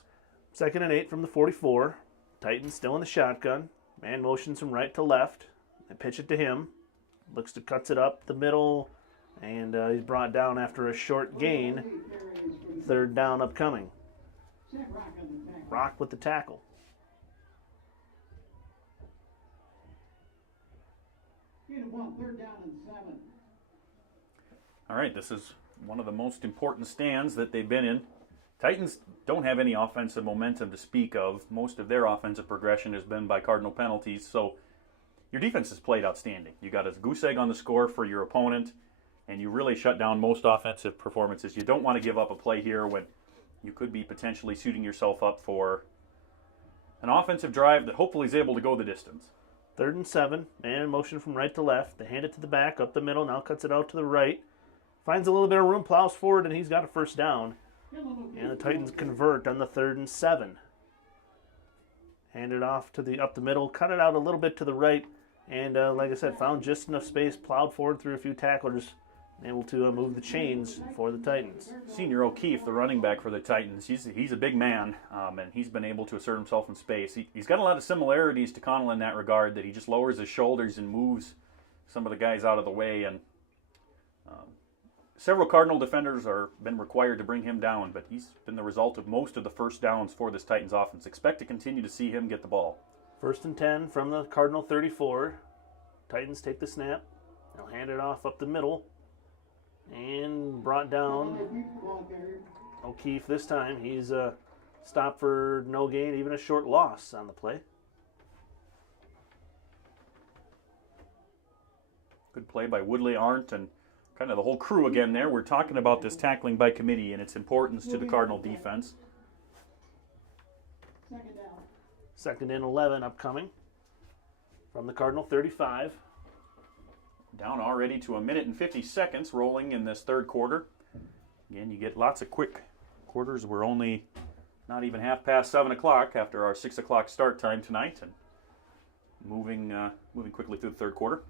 2nd and 8 from the 44. Titans still in the shotgun. Man motions from right to left. They pitch it to him. Looks to cuts it up the middle, and he's brought down after a short gain. 3rd down upcoming. Rock with the tackle. All right, this is one of the most important stands that they've been in. Titans don't have any offensive momentum to speak of. Most of their offensive progression has been by Cardinal penalties, so your defense has played outstanding. You got a goose egg on the score for your opponent, and you really shut down most offensive performances. You don't want to give up a play here when you could be potentially suiting yourself up for an offensive drive that hopefully is able to go the distance. 3rd and 7. Man in motion from right to left. They hand it to the back, up the middle, now cuts it out to the right. Finds a little bit of room, plows forward, and he's got a 1st down. And the Titans convert on the 3rd and 7. Hand it off to the up the middle, cut it out a little bit to the right, and like I said, found just enough space, plowed forward through a few tacklers, able to move the chains for the Titans. Senior O'Keefe, the running back for the Titans, he's a big man, and he's been able to assert himself in space. He's got a lot of similarities to Connell in that regard, that he just lowers his shoulders and moves some of the guys out of the way, and several Cardinal defenders have been required to bring him down, but he's been the result of most of the first downs for this Titans offense. Expect to continue to see him get the ball. 1st and 10 from the Cardinal 34. Titans take the snap. They'll hand it off up the middle. And brought down. O'Keefe this time. He's stopped for no gain, even a short loss on the play. Good play by Woodley Arndt and kind of the whole crew again there. We're talking about this tackling by committee and its importance to the Cardinal defense. 2nd and 11 upcoming from the Cardinal 35. Down already to 1 minute and 50 seconds rolling in this 3rd quarter. Again, you get lots of quick quarters. We're only not even half past 7 o'clock after our 6 o'clock start time tonight, and moving quickly through the 3rd quarter.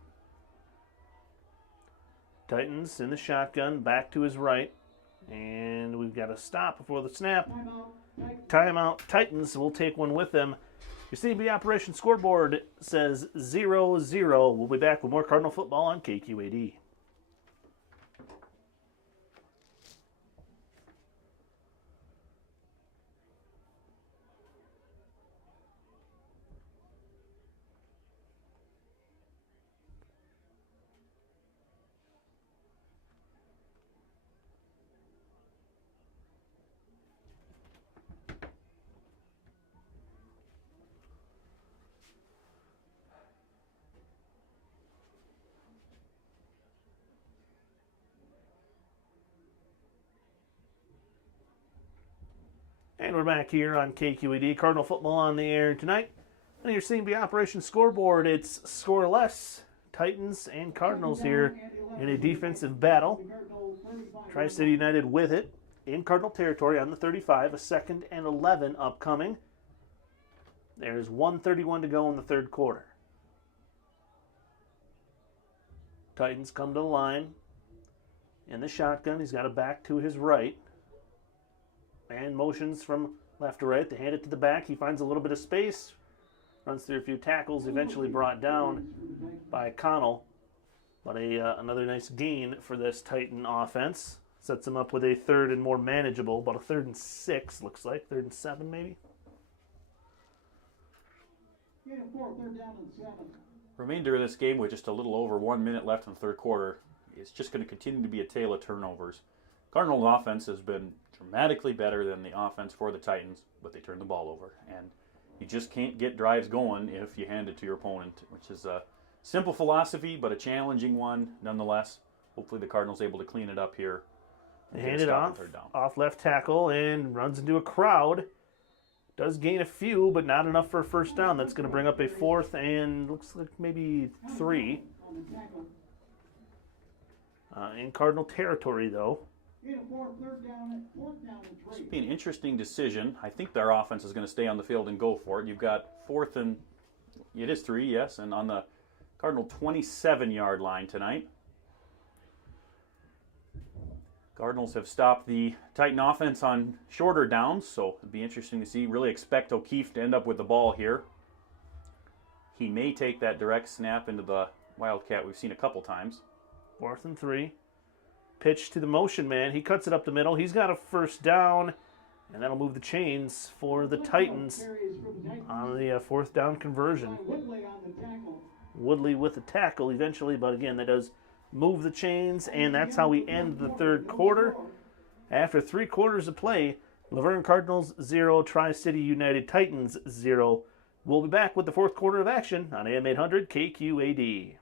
Titans in the shotgun, back to his right, and we've got a stop before the snap. Timeout. Titans will take one with them. Your CB Operation Scoreboard says 0-0. We'll be back with more Cardinal football on KQAD. And we're back here on KQED. Cardinal football on the air tonight. On your CB Operation Scoreboard, it's scoreless. Titans and Cardinals here in a defensive battle. Tri-City United with it. in Cardinal territory on the 35, a 2nd and 11 upcoming. There's 1:31 to go in the third quarter. Titans come to the line in the shotgun. He's got a back to his right. Man motions from left to right. They hand it to the back. He finds a little bit of space. Runs through a few tackles. Eventually brought down by Connell. But another nice gain for this Titan offense. Sets him up with a 3rd and more manageable. About a 3rd and 6, looks like. 3rd and 7, maybe. Remainder of this game with just a little over 1 minute left in the third quarter is just going to continue to be a tale of turnovers. Cardinals offense has been dramatically better than the offense for the Titans, but they turn the ball over. And you just can't get drives going if you hand it to your opponent, which is a simple philosophy, but a challenging one nonetheless. Hopefully the Cardinals able to clean it up here. They hand it off left tackle, and runs into a crowd. Does gain a few, but not enough for a first down. That's going to bring up a 4th and looks like maybe 3. In Cardinal territory, though. This would be an interesting decision. I think their offense is going to stay on the field and go for it. You've got 4th and, it is 3, yes, and on the Cardinal 27-yard line tonight. Cardinals have stopped the Titan offense on shorter downs, so it'd be interesting to see. Really expect O'Keefe to end up with the ball here. He may take that direct snap into the Wildcat we've seen a couple times. 4th and 3. Pitch to the motion man. He cuts it up the middle. He's got a first down, and that'll move the chains for the Titans on the 4th down conversion. Woodley with the tackle eventually, but again, that does move the chains, and that's how we end the third quarter. After 3 quarters of play, Luverne Cardinals 0, Tri-City United Titans 0. We'll be back with the 4th quarter of action on AM 800 KQAD.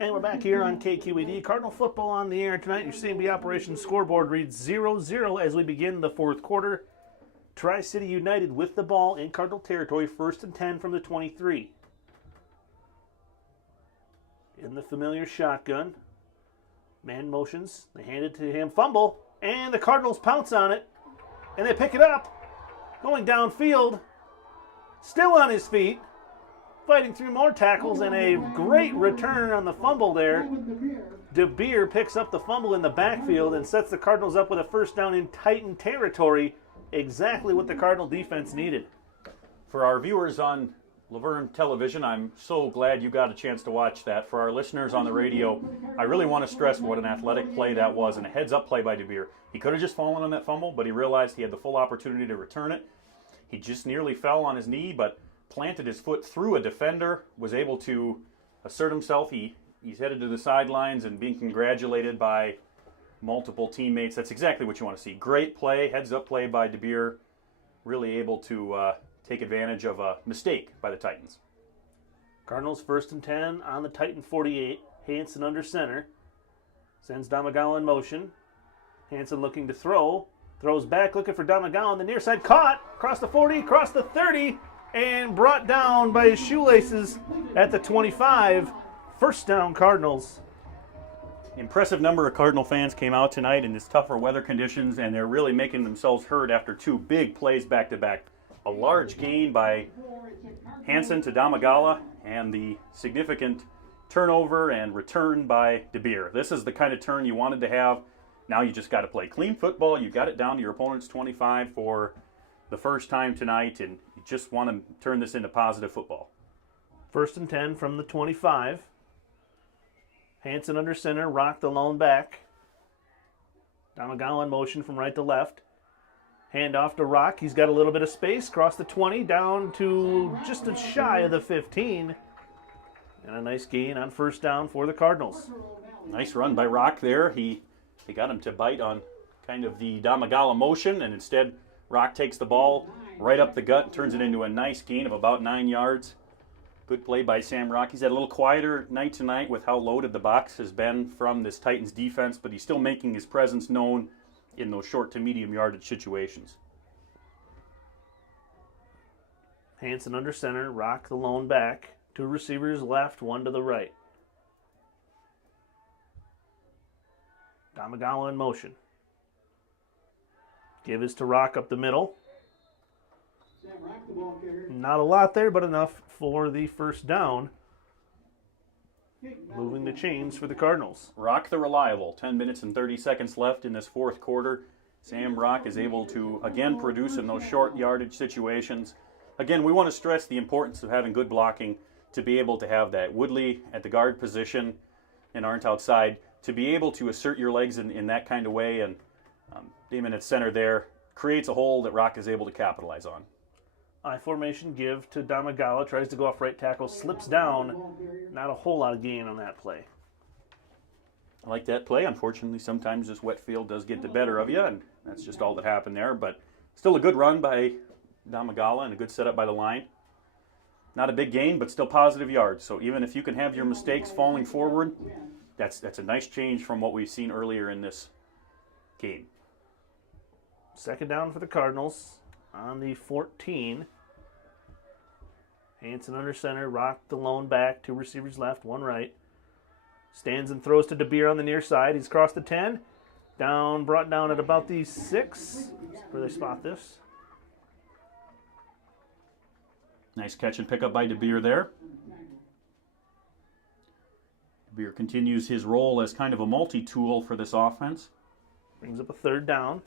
And we're back here on KQED. Cardinal football on the air tonight. Your CMB Operations scoreboard reads 0-0 as we begin the 4th quarter. Tri-City United with the ball in Cardinal territory, 1st and 10 from the 23. In the familiar shotgun. Man motions. They hand it to him. Fumble. And the Cardinals pounce on it. And they pick it up. Going downfield. Still on his feet. Fighting through more tackles, and a great return on the fumble there. DeBeer picks up the fumble in the backfield and sets the Cardinals up with a first down in Titan territory. Exactly what the Cardinal defense needed. For our viewers on Luverne television, I'm so glad you got a chance to watch that. For our listeners on the radio, I really want to stress what an athletic play that was, and a heads-up play by DeBeer. He could have just fallen on that fumble, but he realized he had the full opportunity to return it. He just nearly fell on his knee, but planted his foot through a defender, was able to assert himself. He's headed to the sidelines and being congratulated by multiple teammates. That's exactly what you want to see. Great play, heads-up play by DeBeer, really able to take advantage of a mistake by the Titans. Cardinals 1st and 10 on the Titan 48. Hanson under center. Sends Damagawa in motion. Hanson looking to throw. Throws back looking for Damagawa on the near side. Caught across the 40, across the 30. And brought down by his shoelaces at the 25. First down, Cardinals. impressive number of Cardinal fans came out tonight in this tougher weather conditions, and they're really making themselves heard after two big plays back-to-back. A large gain by Hansen to Damagala, and the significant turnover and return by DeBeer. This is the kind of turn you wanted to have. Now you just got to play clean football. You got it down to your opponent's 25 for the first time tonight, and you just want to turn this into positive football. 1st and 10 from the 25. Hansen under center, Rock the lone back. Damagala in motion from right to left. Hand off to Rock. He's got a little bit of space. Cross the 20, down to just a shy of the 15. And a nice gain on 1st down for the Cardinals. Nice run by Rock there. They got him to bite on kind of the Damagala motion, and instead Rock takes the ball right up the gut and turns it into a nice gain of about 9 yards. Good play by Sam Rock. He's had a little quieter night tonight with how loaded the box has been from this Titans defense, but he's still making his presence known in those short to medium yardage situations. Hansen under center, Rock the lone back. 2 receivers left, 1 to the right. Damagala in motion. Give is to Rock up the middle. Not a lot there, but enough for the 1st down. Moving the chains for the Cardinals. Rock the reliable. 10 minutes and 30 seconds left in this 4th quarter. Sam Rock is able to, again, produce in those short yardage situations. Again, we want to stress the importance of having good blocking to be able to have that. Woodley at the guard position and Arndt outside, to be able to assert your legs in that kind of way, and Damon at center there creates a hole that Rock is able to capitalize on. I formation give to Damagala, tries to go off right tackle, slips down. Not a whole lot of gain on that play. I like that play. Unfortunately, sometimes this wet field does get the better of you, and that's just all that happened there. But still a good run by Damagala and a good setup by the line. Not a big gain, but still positive yards. So even if you can have your mistakes falling forward, that's a nice change from what we've seen earlier in this game. 2nd down for the Cardinals on the 14. Hansen under center, Rock the lone back, 2 receivers left, 1 right. Stands and throws to DeBeer on the near side. He's crossed the 10. Brought down at about the 6. Where they spot this. Nice catch and pick up by DeBeer there. DeBeer continues his role as kind of a multi-tool for this offense. Brings up a 3rd down.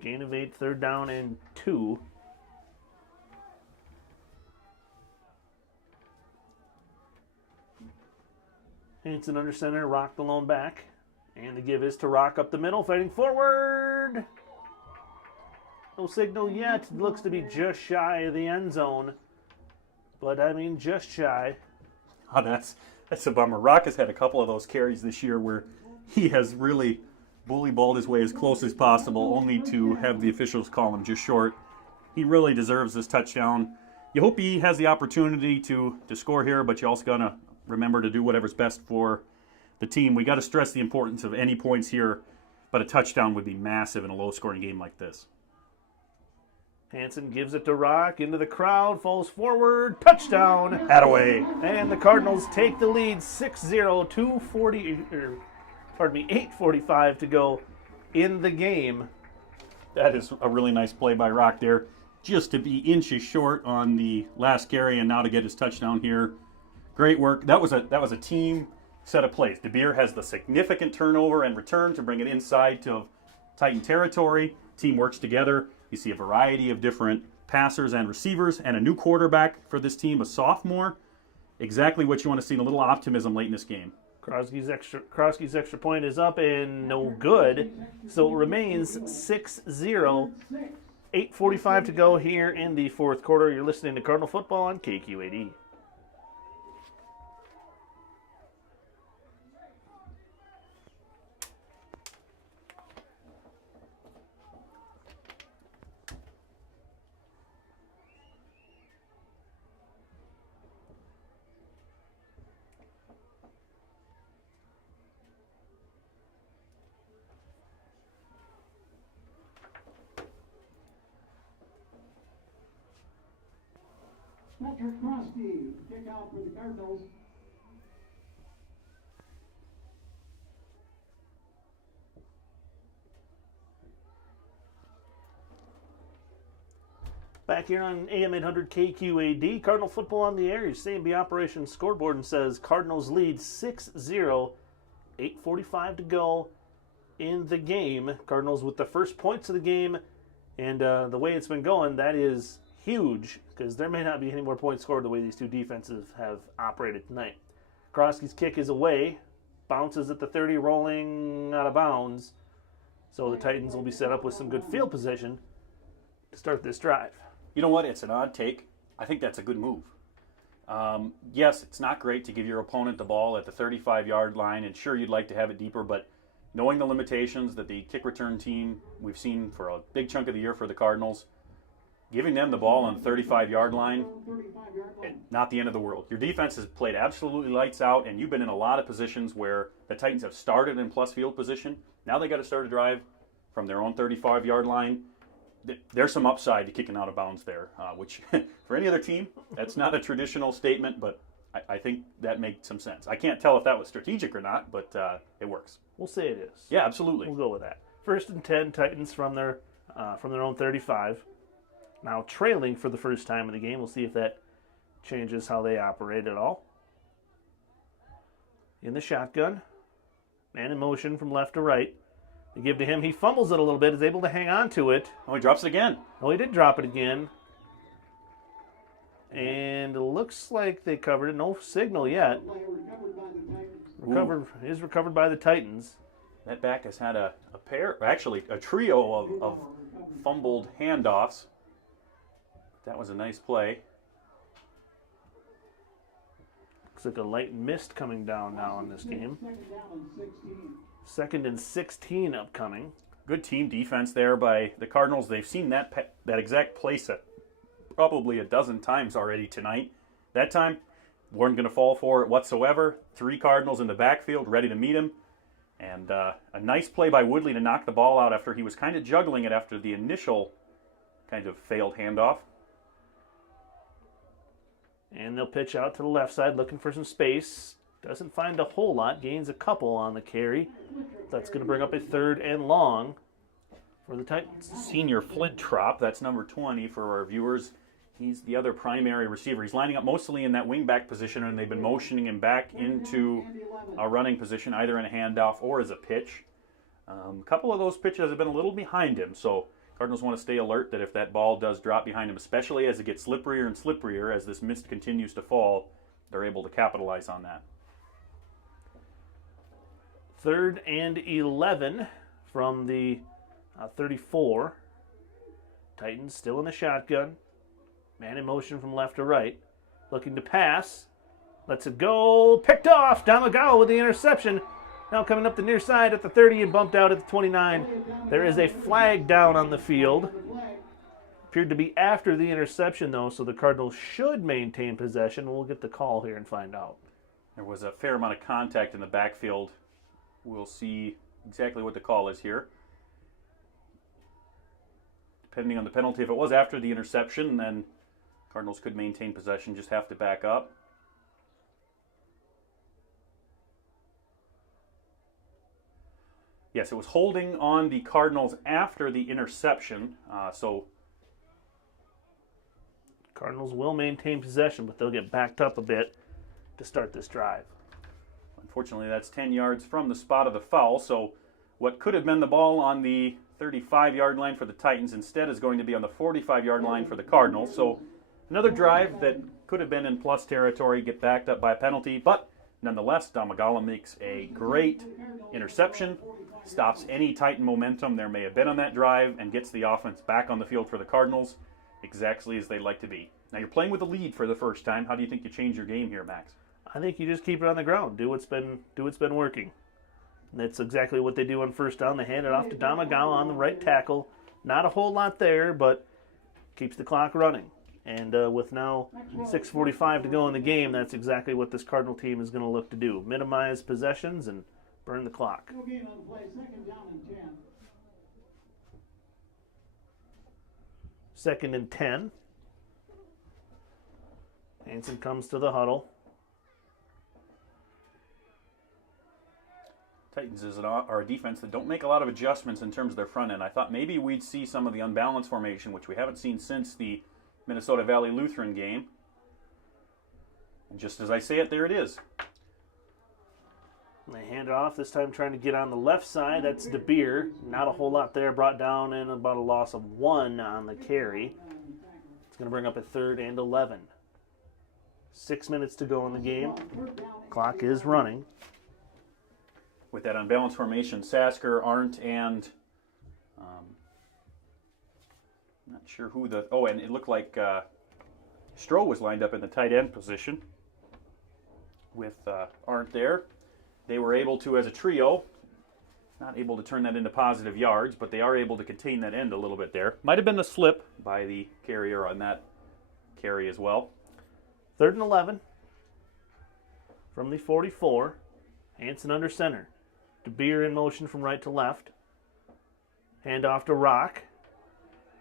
Gain of 8, 3rd down and 2. Hansen under center, Rock the lone back. And the give is to Rock up the middle, fighting forward. No signal yet. Looks to be just shy of the end zone. But, I mean, just shy. Oh, that's a bummer. Rock has had a couple of those carries this year where he has really bully balled his way as close as possible, only to have the officials call him just short. He really deserves this touchdown. You hope he has the opportunity to score here, but you also got to remember to do whatever's best for the team. We got to stress the importance of any points here, but a touchdown would be massive in a low-scoring game like this. Hansen gives it to Rock, into the crowd, falls forward, touchdown, Attaway. And the Cardinals take the lead 6-0, 8:45 to go in the game. That is a really nice play by Rock there. Just to be inches short on the last carry and now to get his touchdown here. Great work. That was a team set of plays. DeBeer has the significant turnover and return to bring it inside to Titan territory. Team works together. You see a variety of different passers and receivers and a new quarterback for this team, a sophomore. Exactly what you want to see, and a little optimism late in this game. Krosky's extra point is up and no good. So it remains 6-0. 8:45 to go here in the 4th quarter. You're listening to Cardinal Football on KQAD. Patrick Krosky, kick out for the Cardinals. back here on AM 800 KQAD. Cardinal football on the air. Your same-B operation scoreboard and says Cardinals lead 6-0. 8:45 to go in the game. Cardinals with the first points of the game. And the way it's been going, that is huge because there may not be any more points scored the way these two defenses have operated tonight. Kroski's kick is away. Bounces at the 30, rolling out of bounds. So the Titans will be set up with some good field position to start this drive. You know what? It's an odd take. I think that's a good move. Yes, it's not great to give your opponent the ball at the 35-yard line, and sure, you'd like to have it deeper, but knowing the limitations that the kick return team we've seen for a big chunk of the year for the Cardinals, giving them the ball on the 35-yard line, not the end of the world. Your defense has played absolutely lights out, and you've been in a lot of positions where the Titans have started in plus field position. Now they got to start a drive from their own 35-yard line. There's some upside to kicking out of bounds there, which for any other team, that's not a traditional statement, but I think that makes some sense. I can't tell if that was strategic or not, but it works. We'll say it is. Yeah, absolutely. We'll go with that. 1st and 10, Titans from their own 35. Now trailing for the first time in the game. We'll see if that changes how they operate at all. In the shotgun. Man in motion from left to right. They give to him. He fumbles it a little bit. Is able to hang on to it. Oh, he drops it again. Oh, he did drop it again. And it looks like they covered it. No signal yet. Is recovered by the Titans. That back has had a trio of fumbled handoffs. That was a nice play. Looks like a light mist coming down now in this game. 2nd and 16 upcoming. Good team defense there by the Cardinals. They've seen that exact play set probably a dozen times already tonight. That time, weren't going to fall for it whatsoever. 3 Cardinals in the backfield ready to meet him. And a nice play by Woodley to knock the ball out after he was kind of juggling it after the initial kind of failed handoff. And they'll pitch out to the left side looking for some space. Doesn't find a whole lot. Gains a couple on the carry. That's going to bring up a 3rd and long for the Titans. Senior Flintrop, that's number 20 for our viewers. He's the other primary receiver. He's lining up mostly in that wingback position, and they've been motioning him back into a running position, either in a handoff or as a pitch. A couple of those pitches have been a little behind him, so Cardinals want to stay alert that if that ball does drop behind him, especially as it gets slipperier and slipperier as this mist continues to fall, they're able to capitalize on that. 3rd and 11 from the 34. Titans still in the shotgun. Man in motion from left to right. Looking to pass. Lets it go. Picked off. Damagawa with the interception. Now coming up the near side at the 30 and bumped out at the 29. There is a flag down on the field. Appeared to be after the interception, though, so the Cardinals should maintain possession. We'll get the call here and find out. There was a fair amount of contact in the backfield. We'll see exactly what the call is here. Depending on the penalty, if it was after the interception, then Cardinals could maintain possession, just have to back up. Yes, it was holding on the Cardinals after the interception, so Cardinals will maintain possession, but they'll get backed up a bit to start this drive. Unfortunately, that's 10 yards from the spot of the foul, so what could have been the ball on the 35-yard line for the Titans instead is going to be on the 45-yard line for the Cardinals. So another drive that could have been in plus territory, get backed up by a penalty, but nonetheless, Damagawa makes a great interception, stops any Titan momentum there may have been on that drive, and gets the offense back on the field for the Cardinals exactly as they'd like to be. Now, you're playing with a lead for the first time. How do you think you change your game here, Max? I think you just keep it on the ground. Do what's been working. And that's exactly what they do on first down. They hand it off to Damagawa on the right tackle. Not a whole lot there, but keeps the clock running. And with now 6:45 to go in the game, that's exactly what this Cardinal team is going to look to do. Minimize possessions and burn the clock. Second and 10. Hanson comes to the huddle. Titans are a defense that don't make a lot of adjustments in terms of their front end. I thought maybe we'd see some of the unbalanced formation, which we haven't seen since the Minnesota Valley Lutheran game. And just as I say it, there it is. And they hand it off, this time trying to get on the left side. That's DeBeer. Not a whole lot there, brought down and about a loss of 1 on the carry. It's going to bring up a 3rd and 11. 6 minutes to go in the game. Clock is running. With that unbalanced formation, Sasker, Arndt, and not sure who the... Oh, and it looked like Stroh was lined up in the tight end position with Arndt there. They were able to, as a trio, not able to turn that into positive yards, but they are able to contain that end a little bit there. Might have been the slip by the carrier on that carry as well. 3rd and 11 from the 44. Hanson under center. DeBeer in motion from right to left. Hand off to Rock.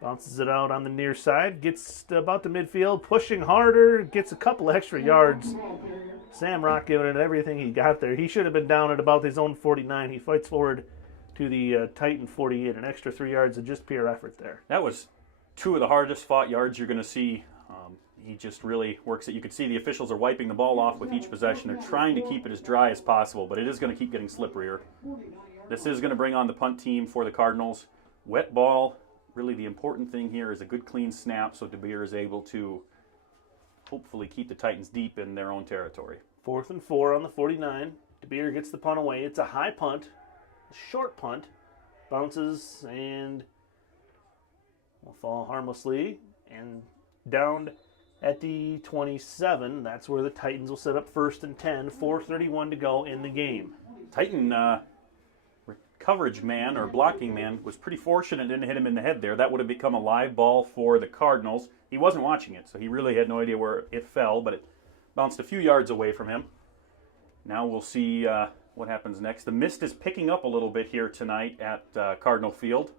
Bounces it out on the near side. Gets to about the midfield. Pushing harder. Gets a couple extra yards. Sam Rock giving it everything he got there. He should have been down at about his own 49. He fights forward to the Titan 48. An extra 3 yards of just pure effort there. That was 2 of the hardest fought yards you're going to see. He just really works it. You could see the officials are wiping the ball off with each possession. They're trying to keep it as dry as possible, but it is going to keep getting slipperier. This is going to bring on the punt team for the Cardinals. Wet ball. Really the important thing here is a good clean snap so DeBeer is able to hopefully keep the Titans deep in their own territory. 4th and 4 on the 49. DeBeer gets the punt away. It's a high punt. A short punt. Bounces and will fall harmlessly and down at the 27. That's where the Titans will set up 1st and 10. 4:31 to go in the game. Titan coverage man or blocking man was pretty fortunate and didn't hit him in the head there. That would have become a live ball for the Cardinals. He wasn't watching it, so he really had no idea where it fell, but it bounced a few yards away from him. Now we'll see what happens next. The mist is picking up a little bit here tonight at Cardinal Field.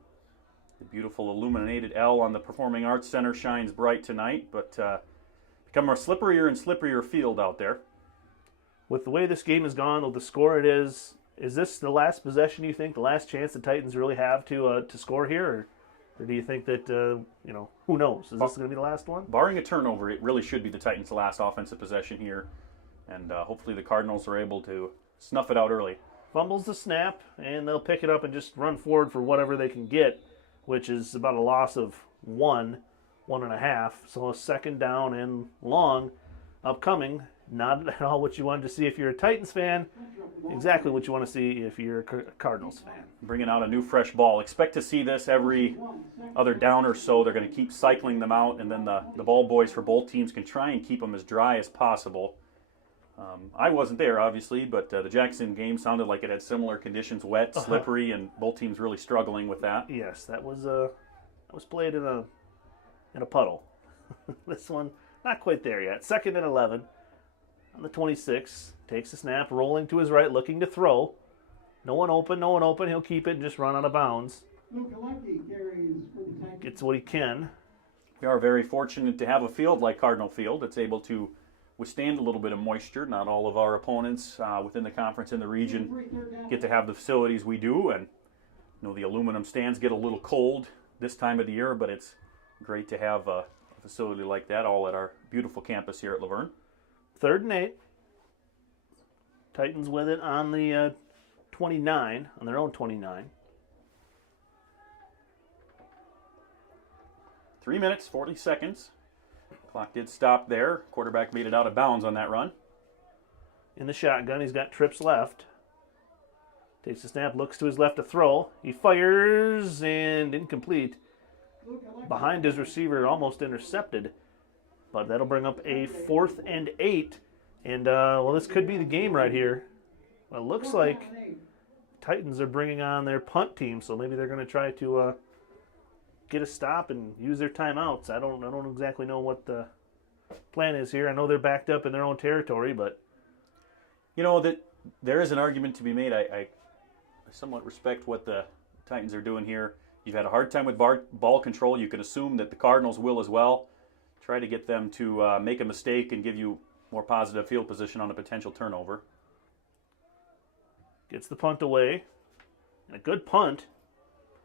The beautiful illuminated L on the Performing Arts Center shines bright tonight, but become a slipperier and slipperier field out there. With the way this game has gone, with the score it is this the last possession, you think, the last chance the Titans really have to score here? Or do you think that, who knows? Is this going to be the last one? Barring a turnover, it really should be the Titans' last offensive possession here, and hopefully the Cardinals are able to snuff it out early. Fumbles the snap, and they'll pick it up and just run forward for whatever they can get, which is about a loss of 1.5. So a 2nd down and long upcoming. Not at all what you wanted to see if you're a Titans fan. Exactly what you want to see if you're a Cardinals fan. Bringing out a new fresh ball. Expect to see this every other down or so. They're going to keep cycling them out, and then the ball boys for both teams can try and keep them as dry as possible. I wasn't there, obviously, but the Jackson game sounded like it had similar conditions, wet, slippery, and both teams really struggling with that. Yes, that was played in a puddle. This one, not quite there yet. 2nd and 11 on the 26. Takes the snap, rolling to his right, looking to throw. No one open. He'll keep it and just run out of bounds. Gets what he can. We are very fortunate to have a field like Cardinal Field. It's able to withstand a little bit of moisture. Not all of our opponents within the conference in the region get to have the facilities we do, and the aluminum stands get a little cold this time of the year, but it's great to have a facility like that all at our beautiful campus here at Luverne. 3rd and 8. Titans with it on the 29, on their own 29. 3 minutes, 40 seconds. Clock did stop there. Quarterback made it out of bounds on that run. In the shotgun, he's got trips left. Takes the snap, looks to his left to throw. He fires, and incomplete. Behind his receiver, almost intercepted. But that'll bring up a 4th and 8. And, this could be the game right here. Well, it looks like Titans are bringing on their punt team, so maybe they're going to try to get a stop and use their timeouts. I don't exactly know what the plan is here. I know they're backed up in their own territory, but that there is an argument to be made. I somewhat respect what the Titans are doing here. You've had a hard time with ball control. You can assume that the Cardinals will as well. Try to get them to make a mistake and give you more positive field position on a potential turnover. Gets the punt away. And a good punt.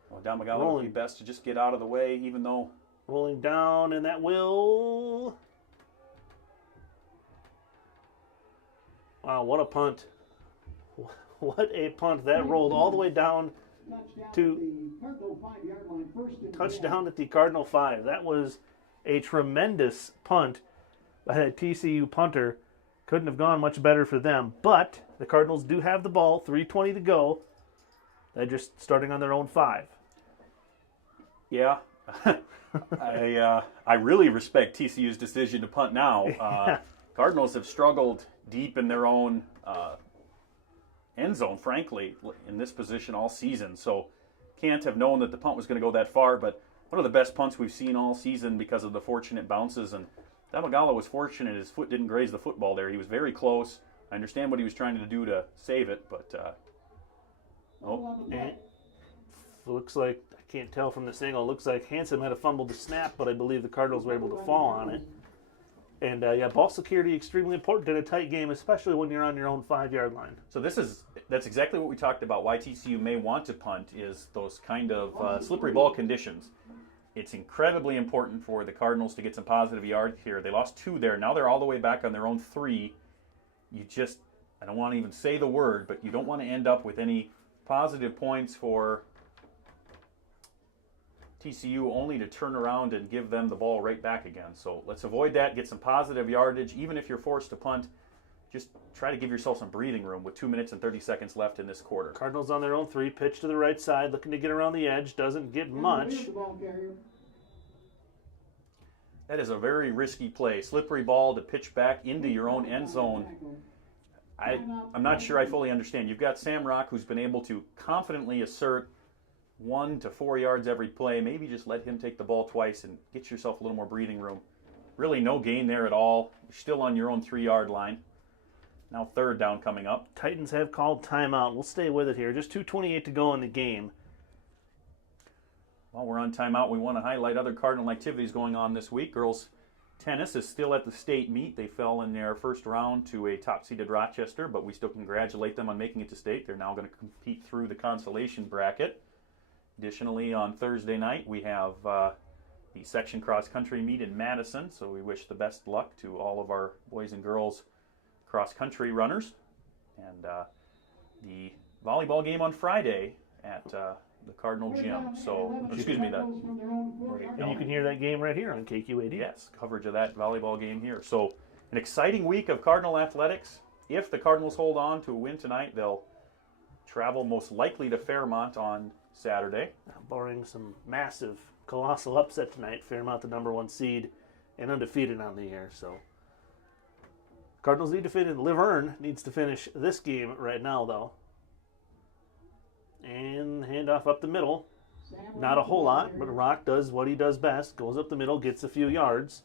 Well, Domagala would be best to just get out of the way, even though Rolling down, and that will... Wow, what a punt. What a punt. That rolled all the way down to touchdown at the Cardinal 5. That was a tremendous punt by that TCU punter. Couldn't have gone much better for them. But the Cardinals do have the ball, 3:20 to go. They're just starting on their own 5. Yeah. I really respect TCU's decision to punt now. Cardinals have struggled deep in their own end zone, frankly, in this position all season. So can't have known that the punt was going to go that far, but one of the best punts we've seen all season because of the fortunate bounces. And Damagala was fortunate. His foot didn't graze the football there. He was very close. I understand what he was trying to do to save it, but it looks like, I can't tell from this angle, it looks like Hansen might have fumbled the snap, but I believe the Cardinals were able to fall on it. And ball security extremely important in a tight game, especially when you're on your own 5-yard line. So that's exactly what we talked about. Why TCU may want to punt is those kind of slippery ball conditions. It's incredibly important for the Cardinals to get some positive yards here. They lost 2 there. Now they're all the way back on their own 3. I don't want to even say the word, but you don't want to end up with any positive points for TCU only to turn around and give them the ball right back again. So let's avoid that, get some positive yardage. Even if you're forced to punt, just try to give yourself some breathing room with 2 minutes and 30 seconds left in this quarter. Cardinals on their own 3, pitch to the right side, looking to get around the edge, doesn't get much. That is a very risky play. Slippery ball to pitch back into your own end zone. I'm not sure I fully understand. You've got Sam Rock, who's been able to confidently assert 1 to 4 yards every play. Maybe just let him take the ball twice and get yourself a little more breathing room. Really no gain there at all. You're still on your own 3-yard line. Now 3rd down coming up. Titans have called timeout. We'll stay with it here. Just 2:28 to go in the game. While we're on timeout, we want to highlight other Cardinal activities going on this week. Girls tennis is still at the state meet. They fell in their first round to a top-seeded Rochester, but we still congratulate them on making it to state. They're now going to compete through the consolation bracket. Additionally, on Thursday night, we have the section cross-country meet in Madison, so we wish the best luck to all of our boys and girls cross-country runners. And the volleyball game on Friday at the Cardinal Gym. So, excuse me, and you can hear that game right here on KQAD. Yes, coverage of that volleyball game here. So, an exciting week of Cardinal athletics. If the Cardinals hold on to a win tonight, they'll travel most likely to Fairmont on Saturday. Barring some massive, colossal upset tonight, Fairmont the #1 seed and undefeated on the year. So Cardinals need to finish. Luverne needs to finish this game right now, though. And handoff up the middle. Not a whole lot, but Rock does what he does best. Goes up the middle, gets a few yards.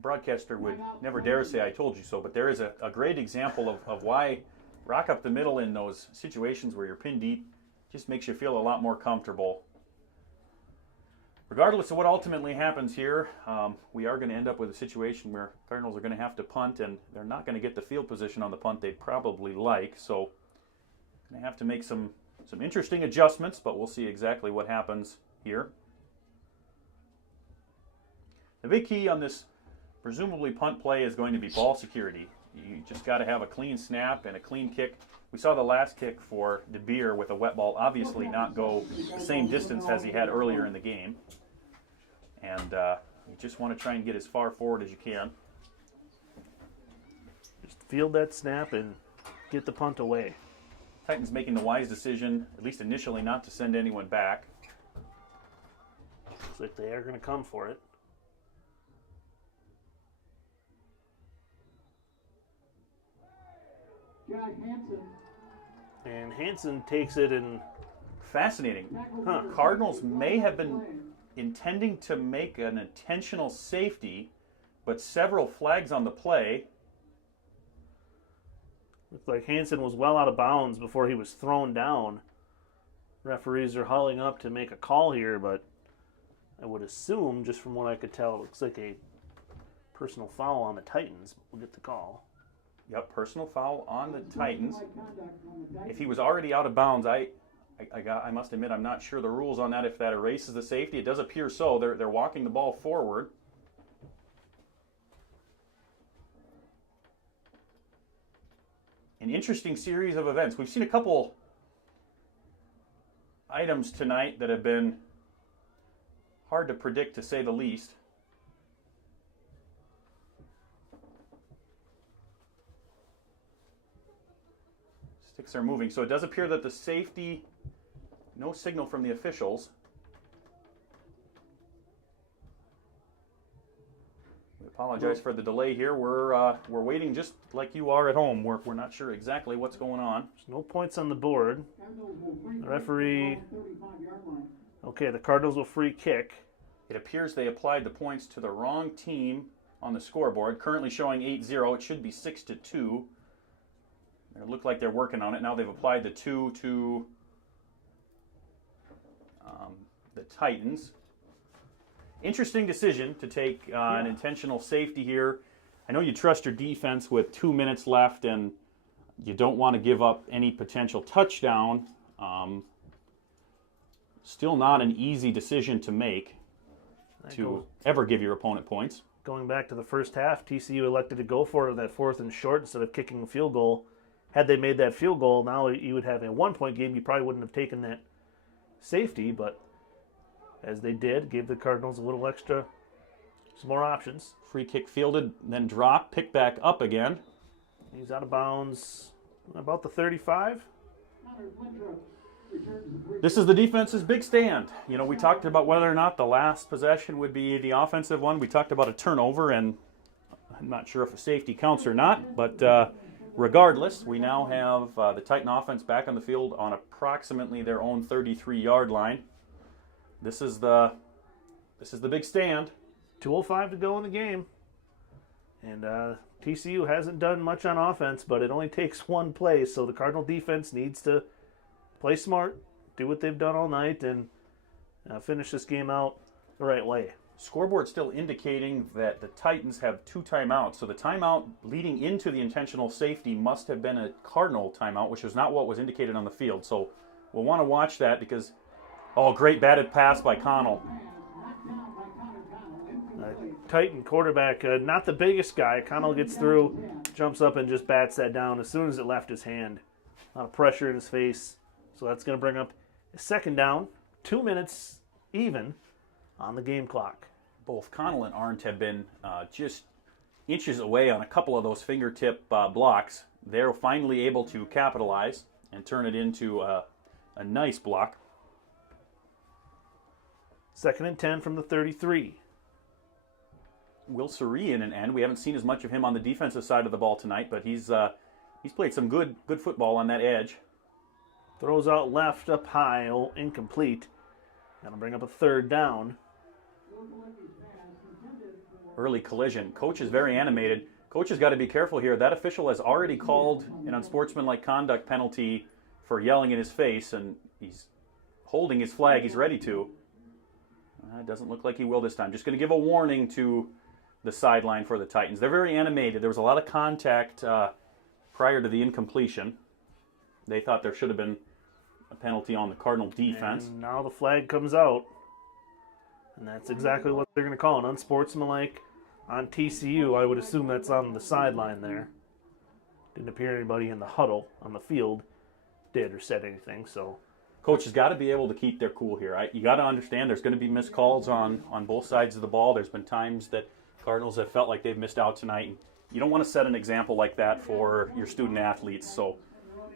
Broadcaster would never dare say I told you so, but there is a great example of why rock up the middle in those situations where you're pinned deep just makes you feel a lot more comfortable. Regardless of what ultimately happens here, we are going to end up with a situation where Cardinals are going to have to punt, and they're not going to get the field position on the punt they'd probably like, so going to have to make some interesting adjustments, but we'll see exactly what happens here. The big key on this presumably punt play is going to be ball security. You just got to have a clean snap and a clean kick. We saw the last kick for De Beer with a wet ball obviously not go the same distance as he had earlier in the game. And you just want to try and get as far forward as you can. Just field that snap and get the punt away. Titans making the wise decision, at least initially, not to send anyone back. Looks like they are going to come for it. And Hansen takes it and... Fascinating. Cardinals may have been intending to make an intentional safety, but several flags on the play. Looks like Hansen was well out of bounds before he was thrown down. Referees are hauling up to make a call here, but I would assume, just from what I could tell, it looks like a personal foul on the Titans. We'll get the call. Yep, personal foul on the Titans. If he was already out of bounds, I must admit, I'm not sure the rules on that, if that erases the safety. It does appear so. They're walking the ball forward. An interesting series of events. We've seen a couple items tonight that have been hard to predict, to say the least. Sticks are moving, so it does appear that the safety, no signal from the officials. We apologize for the delay here. We're waiting just like you are at home. We're not sure exactly what's going on. There's no points on the board. The referee. Okay, the Cardinals will free kick. It appears they applied the points to the wrong team on the scoreboard. Currently showing 8-0. It should be 6-2. It looked like they're working on it. Now they've applied the 2 to the Titans. Interesting decision to take an intentional safety here. I know you trust your defense with 2 minutes left, and you don't want to give up any potential touchdown. Still not an easy decision to make to ever give your opponent points. Going back to the first half, TCU elected to go for it that 4th and short instead of kicking a field goal. Had they made that field goal, now you would have a 1-point game. You probably wouldn't have taken that safety, but as they did, gave the Cardinals a little extra, some more options. Free kick fielded, then dropped, picked back up again. He's out of bounds about the 35. This is the defense's big stand. You know, we talked about whether or not the last possession would be the offensive one. We talked about a turnover, and I'm not sure if a safety counts or not, but regardless, we now have the Titan offense back on the field on approximately their own 33-yard line. This is the big stand. 2:05 to go in the game. And TCU hasn't done much on offense, but it only takes one play, so the Cardinal defense needs to play smart, do what they've done all night, and finish this game out the right way. Scoreboard still indicating that the Titans have 2 timeouts. So the timeout leading into the intentional safety must have been a Cardinal timeout, which was not what was indicated on the field. So we'll want to watch that because, great batted pass by Connell. Titan quarterback, not the biggest guy. Connell gets through, jumps up and just bats that down as soon as it left his hand. A lot of pressure in his face. So that's going to bring up a 2nd down, 2 minutes even on the game clock. Both Connell and Arndt have been just inches away on a couple of those fingertip blocks. They're finally able to capitalize and turn it into a nice block. 2nd and 10 from the 33. Will Surrey in an end. We haven't seen as much of him on the defensive side of the ball tonight, but he's played some good football on that edge. Throws out left up high, incomplete. That'll bring up a 3rd down. Early collision. Coach is very animated. Coach has got to be careful here. That official has already called an unsportsmanlike conduct penalty for yelling in his face, and he's holding his flag. He's ready to. It doesn't look like he will this time. Just going to give a warning to the sideline for the Titans. They're very animated. There was a lot of contact prior to the incompletion. They thought there should have been a penalty on the Cardinal defense. And now the flag comes out. And that's exactly what they're going to call an unsportsmanlike on TCU. I would assume that's on the sideline there. Didn't appear anybody in the huddle on the field did or said anything. So Coach has got to be able to keep their cool here. You got to understand there's going to be missed calls on both sides of the ball. There's been times that Cardinals have felt like they've missed out tonight. You don't want to set an example like that for your student athletes. So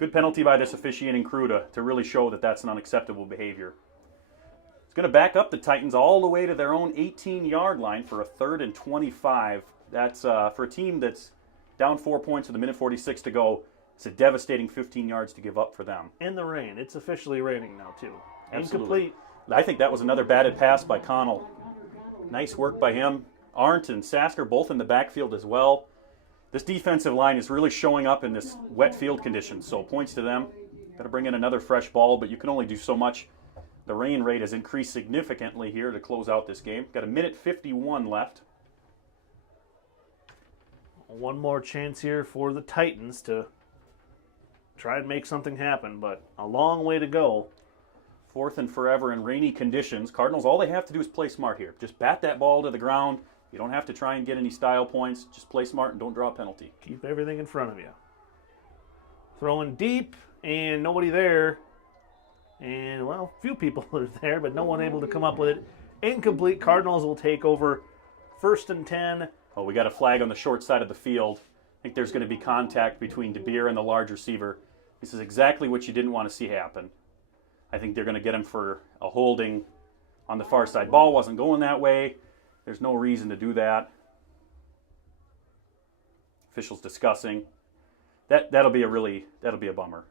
good penalty by this officiating crew to really show that that's an unacceptable behavior. It's going to back up the Titans all the way to their own 18-yard line for a 3rd and 25. That's for a team that's down 4 points with 1:46 to go. It's a devastating 15 yards to give up for them. In the rain. It's officially raining now, too. Absolutely. Incomplete. I think that was another batted pass by Connell. Nice work by him. Arndt and Sasker both in the backfield as well. This defensive line is really showing up in this wet field conditions, so points to them. Got to bring in another fresh ball, but you can only do so much. The rain rate has increased significantly here to close out this game. Got 1:51 left. One more chance here for the Titans to try and make something happen, but a long way to go. 4th and forever in rainy conditions. Cardinals, all they have to do is play smart here. Just bat that ball to the ground. You don't have to try and get any style points. Just play smart and don't draw a penalty. Keep everything in front of you. Throwing deep and nobody there. And, well, few people are there, but no one able to come up with it. Incomplete. Cardinals will take over 1st and 10. Oh, we got a flag on the short side of the field. I think there's going to be contact between DeBeer and the large receiver. This is exactly what you didn't want to see happen. I think they're going to get him for a holding on the far side. Ball wasn't going that way. There's no reason to do that. Officials discussing. That'll be a bummer.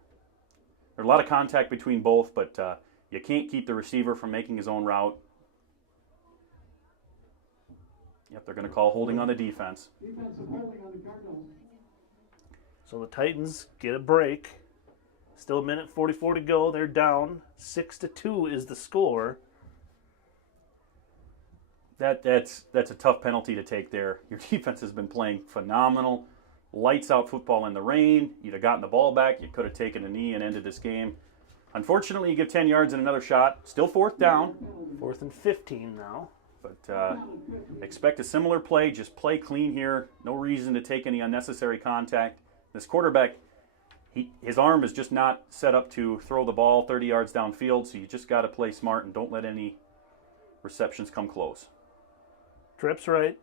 There's a lot of contact between both, but you can't keep the receiver from making his own route. Yep, they're going to call holding on the defense. So the Titans get a break. Still a minute 44 to go. They're down. 6-2 is the score. That's a tough penalty to take there. Your defense has been playing phenomenal. Lights out football in the rain. You'd have gotten the ball back. You could have taken a knee and ended this game. Unfortunately, you give 10 yards and another shot. Still 4th down. 4th and 15 now. But expect a similar play. Just play clean here. No reason to take any unnecessary contact. This quarterback, his arm is just not set up to throw the ball 30 yards downfield, so you just got to play smart and don't let any receptions come close. Trips right.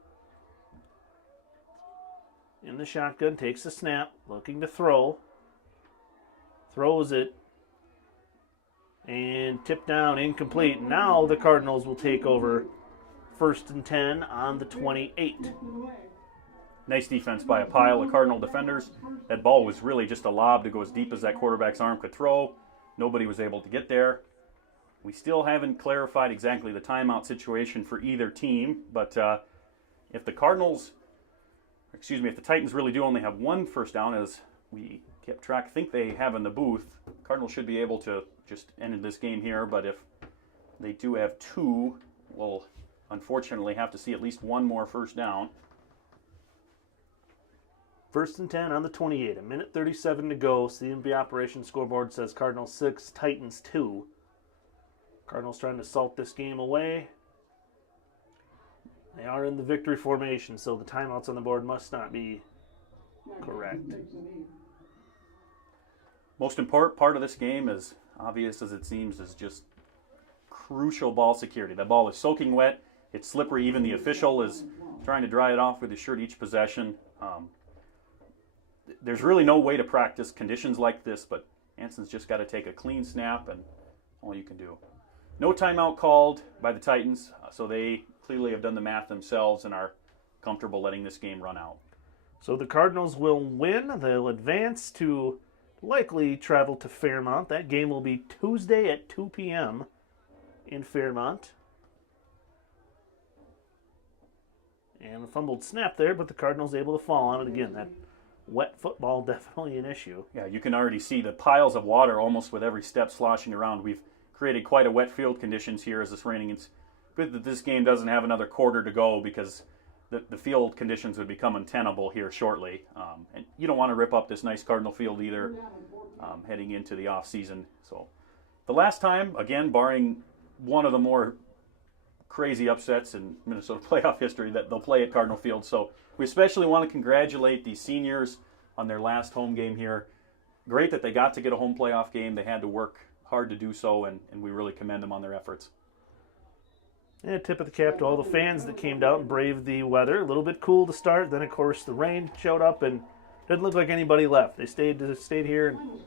In the shotgun, takes the snap, looking to throw. Throws it. And tipped down, incomplete. Now the Cardinals will take over 1st and 10 on the 28. Nice defense by a pile of Cardinal defenders. That ball was really just a lob to go as deep as that quarterback's arm could throw. Nobody was able to get there. We still haven't clarified exactly the timeout situation for either team, but if the Titans really do only have one first down, as we kept track, think they have in the booth, Cardinals should be able to just end this game here, but if they do have two, we'll unfortunately have to see at least one more first down. 1st and 10 on the 28. A minute 37 to go. CMB operations scoreboard says Cardinals 6, Titans 2. Cardinals trying to salt this game away. They are in the victory formation, so the timeouts on the board must not be correct. Most important part of this game, as obvious as it seems, is just crucial ball security. That ball is soaking wet. It's slippery. Even the official is trying to dry it off with his shirt each possession. There's really no way to practice conditions like this, but Anson's just got to take a clean snap, and all you can do. No timeout called by the Titans, so they clearly have done the math themselves and are comfortable letting this game run out. So the Cardinals will win. They'll advance to likely travel to Fairmont. That game will be Tuesday at 2 p.m. in Fairmont. And a fumbled snap there, but the Cardinals able to fall on it again. That wet football definitely an issue. Yeah, you can already see the piles of water almost with every step sloshing around. We've created quite a wet field conditions here as it's raining. It's good that this game doesn't have another quarter to go because the field conditions would become untenable here shortly. And you don't want to rip up this nice Cardinal field either heading into the off season. So the last time, again, barring one of the more crazy upsets in Minnesota playoff history, that they'll play at Cardinal Field. So we especially want to congratulate the seniors on their last home game here. Great that they got to get a home playoff game. They had to work hard to do so, and we really commend them on their efforts. And a tip of the cap to all the fans that came down and braved the weather. A little bit cool to start. Then, of course, the rain showed up and didn't look like anybody left. They stayed here and